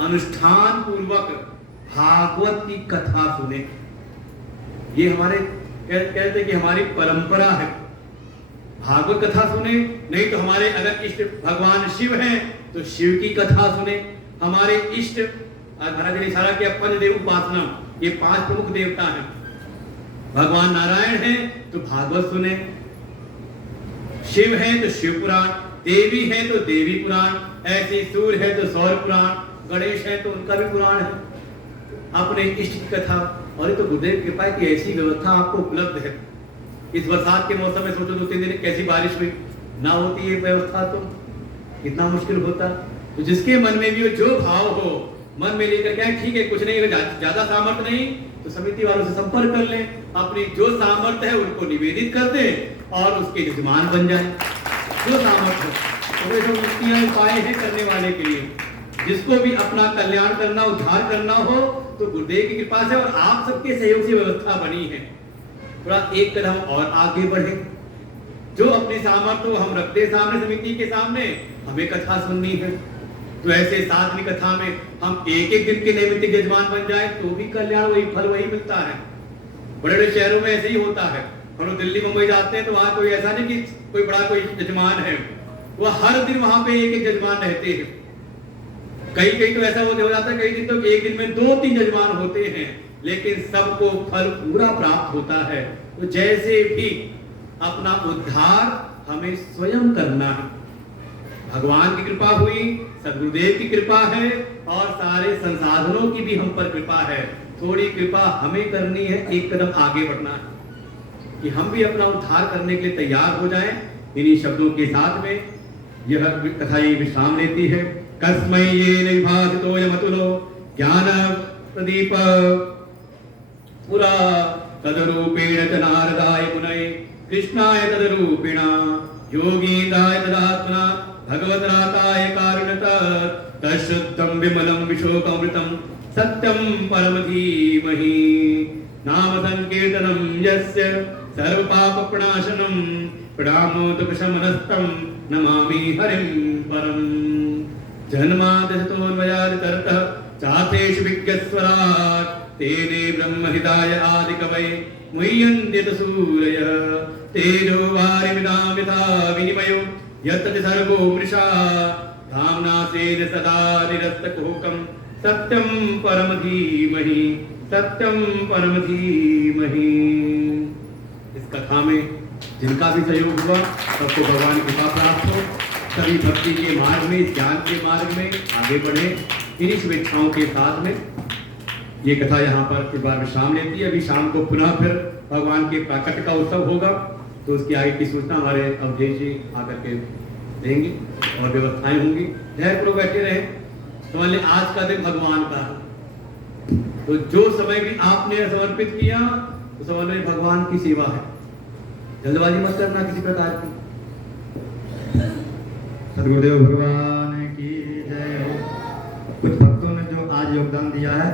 अनुष्ठान पूर्वक भागवत की कथा सुने। ये हमारे कहते कि हमारी परंपरा है, भागवत कथा सुने। नहीं तो हमारे अगर इष्ट भगवान शिव हैं तो शिव की कथा सुने। हमारे इष्ट महाराज ने इशारा किया पंचदेव उपासना, ये 5 प्रमुख देवता हैं। भगवान नारायण हैं तो भागवत सुने, शिव हैं तो शिव पुराण, देवी हैं तो देवी पुराण, ऐसे सूर्य है तो सौर पुराण, गणेश है तो उनका भी पुराण है, अपने इष्ट की कथा। और ये तो गुरुदेव कृपा की ऐसी व्यवस्था आपको उपलब्ध है। इस बरसात के मौसम में सोचो 2-3 दिन कैसी बारिश हुई, ना होती ये व्यवस्था तो कितना मुश्किल होता। तो जिसके मन में भी जो भाव हो, मन में लेकर क्या ठीक है, कुछ नहीं, ज्यादा सामर्थ्य नहीं तो समिति वालों से संपर्क कर लें, अपनी जो सामर्थ्य है उनको निवेदित कर दें और उसके यजमान बन जाए। जो सामर्थ्य तो जो मुक्तियां उपाय है करने वाले के लिए, जिसको भी अपना कल्याण करना, उद्धार करना हो तो गुरुदेव की कृपा से और आप सबके सहयोग से व्यवस्था बनी है। थोड़ा एक कदम और आगे बढ़े, जो अपने सामर्थ्य हम रखते सामने समिति के सामने, हमें कथा सुननी है तो ऐसे साधनी कथा में हम एक दिन के नैमित्तिक यजमान बन जाए तो भी कल्याण वही फल वही मिलता है। बड़े बड़े शहरों में ऐसे ही होता है। हम लोग दिल्ली मुंबई जाते हैं तो वहां कोई ऐसा नहीं कि कोई बड़ा कोई यजमान है, वह हर दिन वहां पे एक यजमान रहते हैं। कई कई तो ऐसा हो जाता है, कई दिन तो एक दिन में 2-3 यजमान होते हैं, लेकिन सबको फल पूरा प्राप्त होता है। तो जैसे भी अपना उद्धार हमें स्वयं करना है। भगवान की कृपा हुई, सदगुरुदेव की कृपा है और सारे संसाधनों की भी हम पर कृपा है। थोड़ी कृपा हमें करनी है, एक कदम आगे बढ़ना है कि हम भी अपना उद्धार करने के लिए तैयार हो जाएं। इन्हीं शब्दों के साथ में यह कथा ये विश्राम लेती है। कस्मै येन विभासितोऽयमतुलो ज्ञान प्रदीप पुरा तदरूपेण च नारदाय मुनये कृष्णाय तदरूपिणा योगीन्द्राय तदात्मना भगवद्राताय कारुण्यतः तच्छुद्धं विमलं विशोकामृतं सत्यं परम धीमहि। नाम संकीर्तनं यस्य सर्वपापप्रणाशनं प्रणामोदकशमनस्तं नमामि हरिं परम्। जन्माद्यस्तोन्मयादितरतः चार्थेषु विज्ञस्वराट् तेने ब्रह्महृदाय आदिकवये मुह्यन्ति सूरयः। तेजो वारिमिदां यथा विनिमयो यत्तति सर्वो मृषा धाम्ना स्वेन सदा निरस्तकुहकं सत्यं परम धीमहि, सत्यं परम धीमहि। इस कथा में जिनका भी सहयोग हुआ सबको भगवान की कृपा प्राप्त हो, सभी भक्ति के मार्ग में, ज्ञान के मार्ग में आगे बढ़े। इन्हीं शुभेच्छाओं के साथ में ये कथा यहाँ पर इस बार विश्राम लेती है। अभी शाम को पुनः फिर भगवान के प्राकट्य का उत्सव होगा, तो उसकी आगे की सूचना हमारे अवधेश जी आकर के देंगे और व्यवस्थाएं होंगी। धैर्य लोग बैठे रहे। तो मान आज का दिन भगवान का, तो जो समय भी आपने समर्पित किया तो समझ में भगवान की सेवा है। जल्दबाजी मत करना किसी प्रकार की। सदगुरुदेव भगवान की जय हो। कुछ भक्तों ने जो आज योगदान दिया है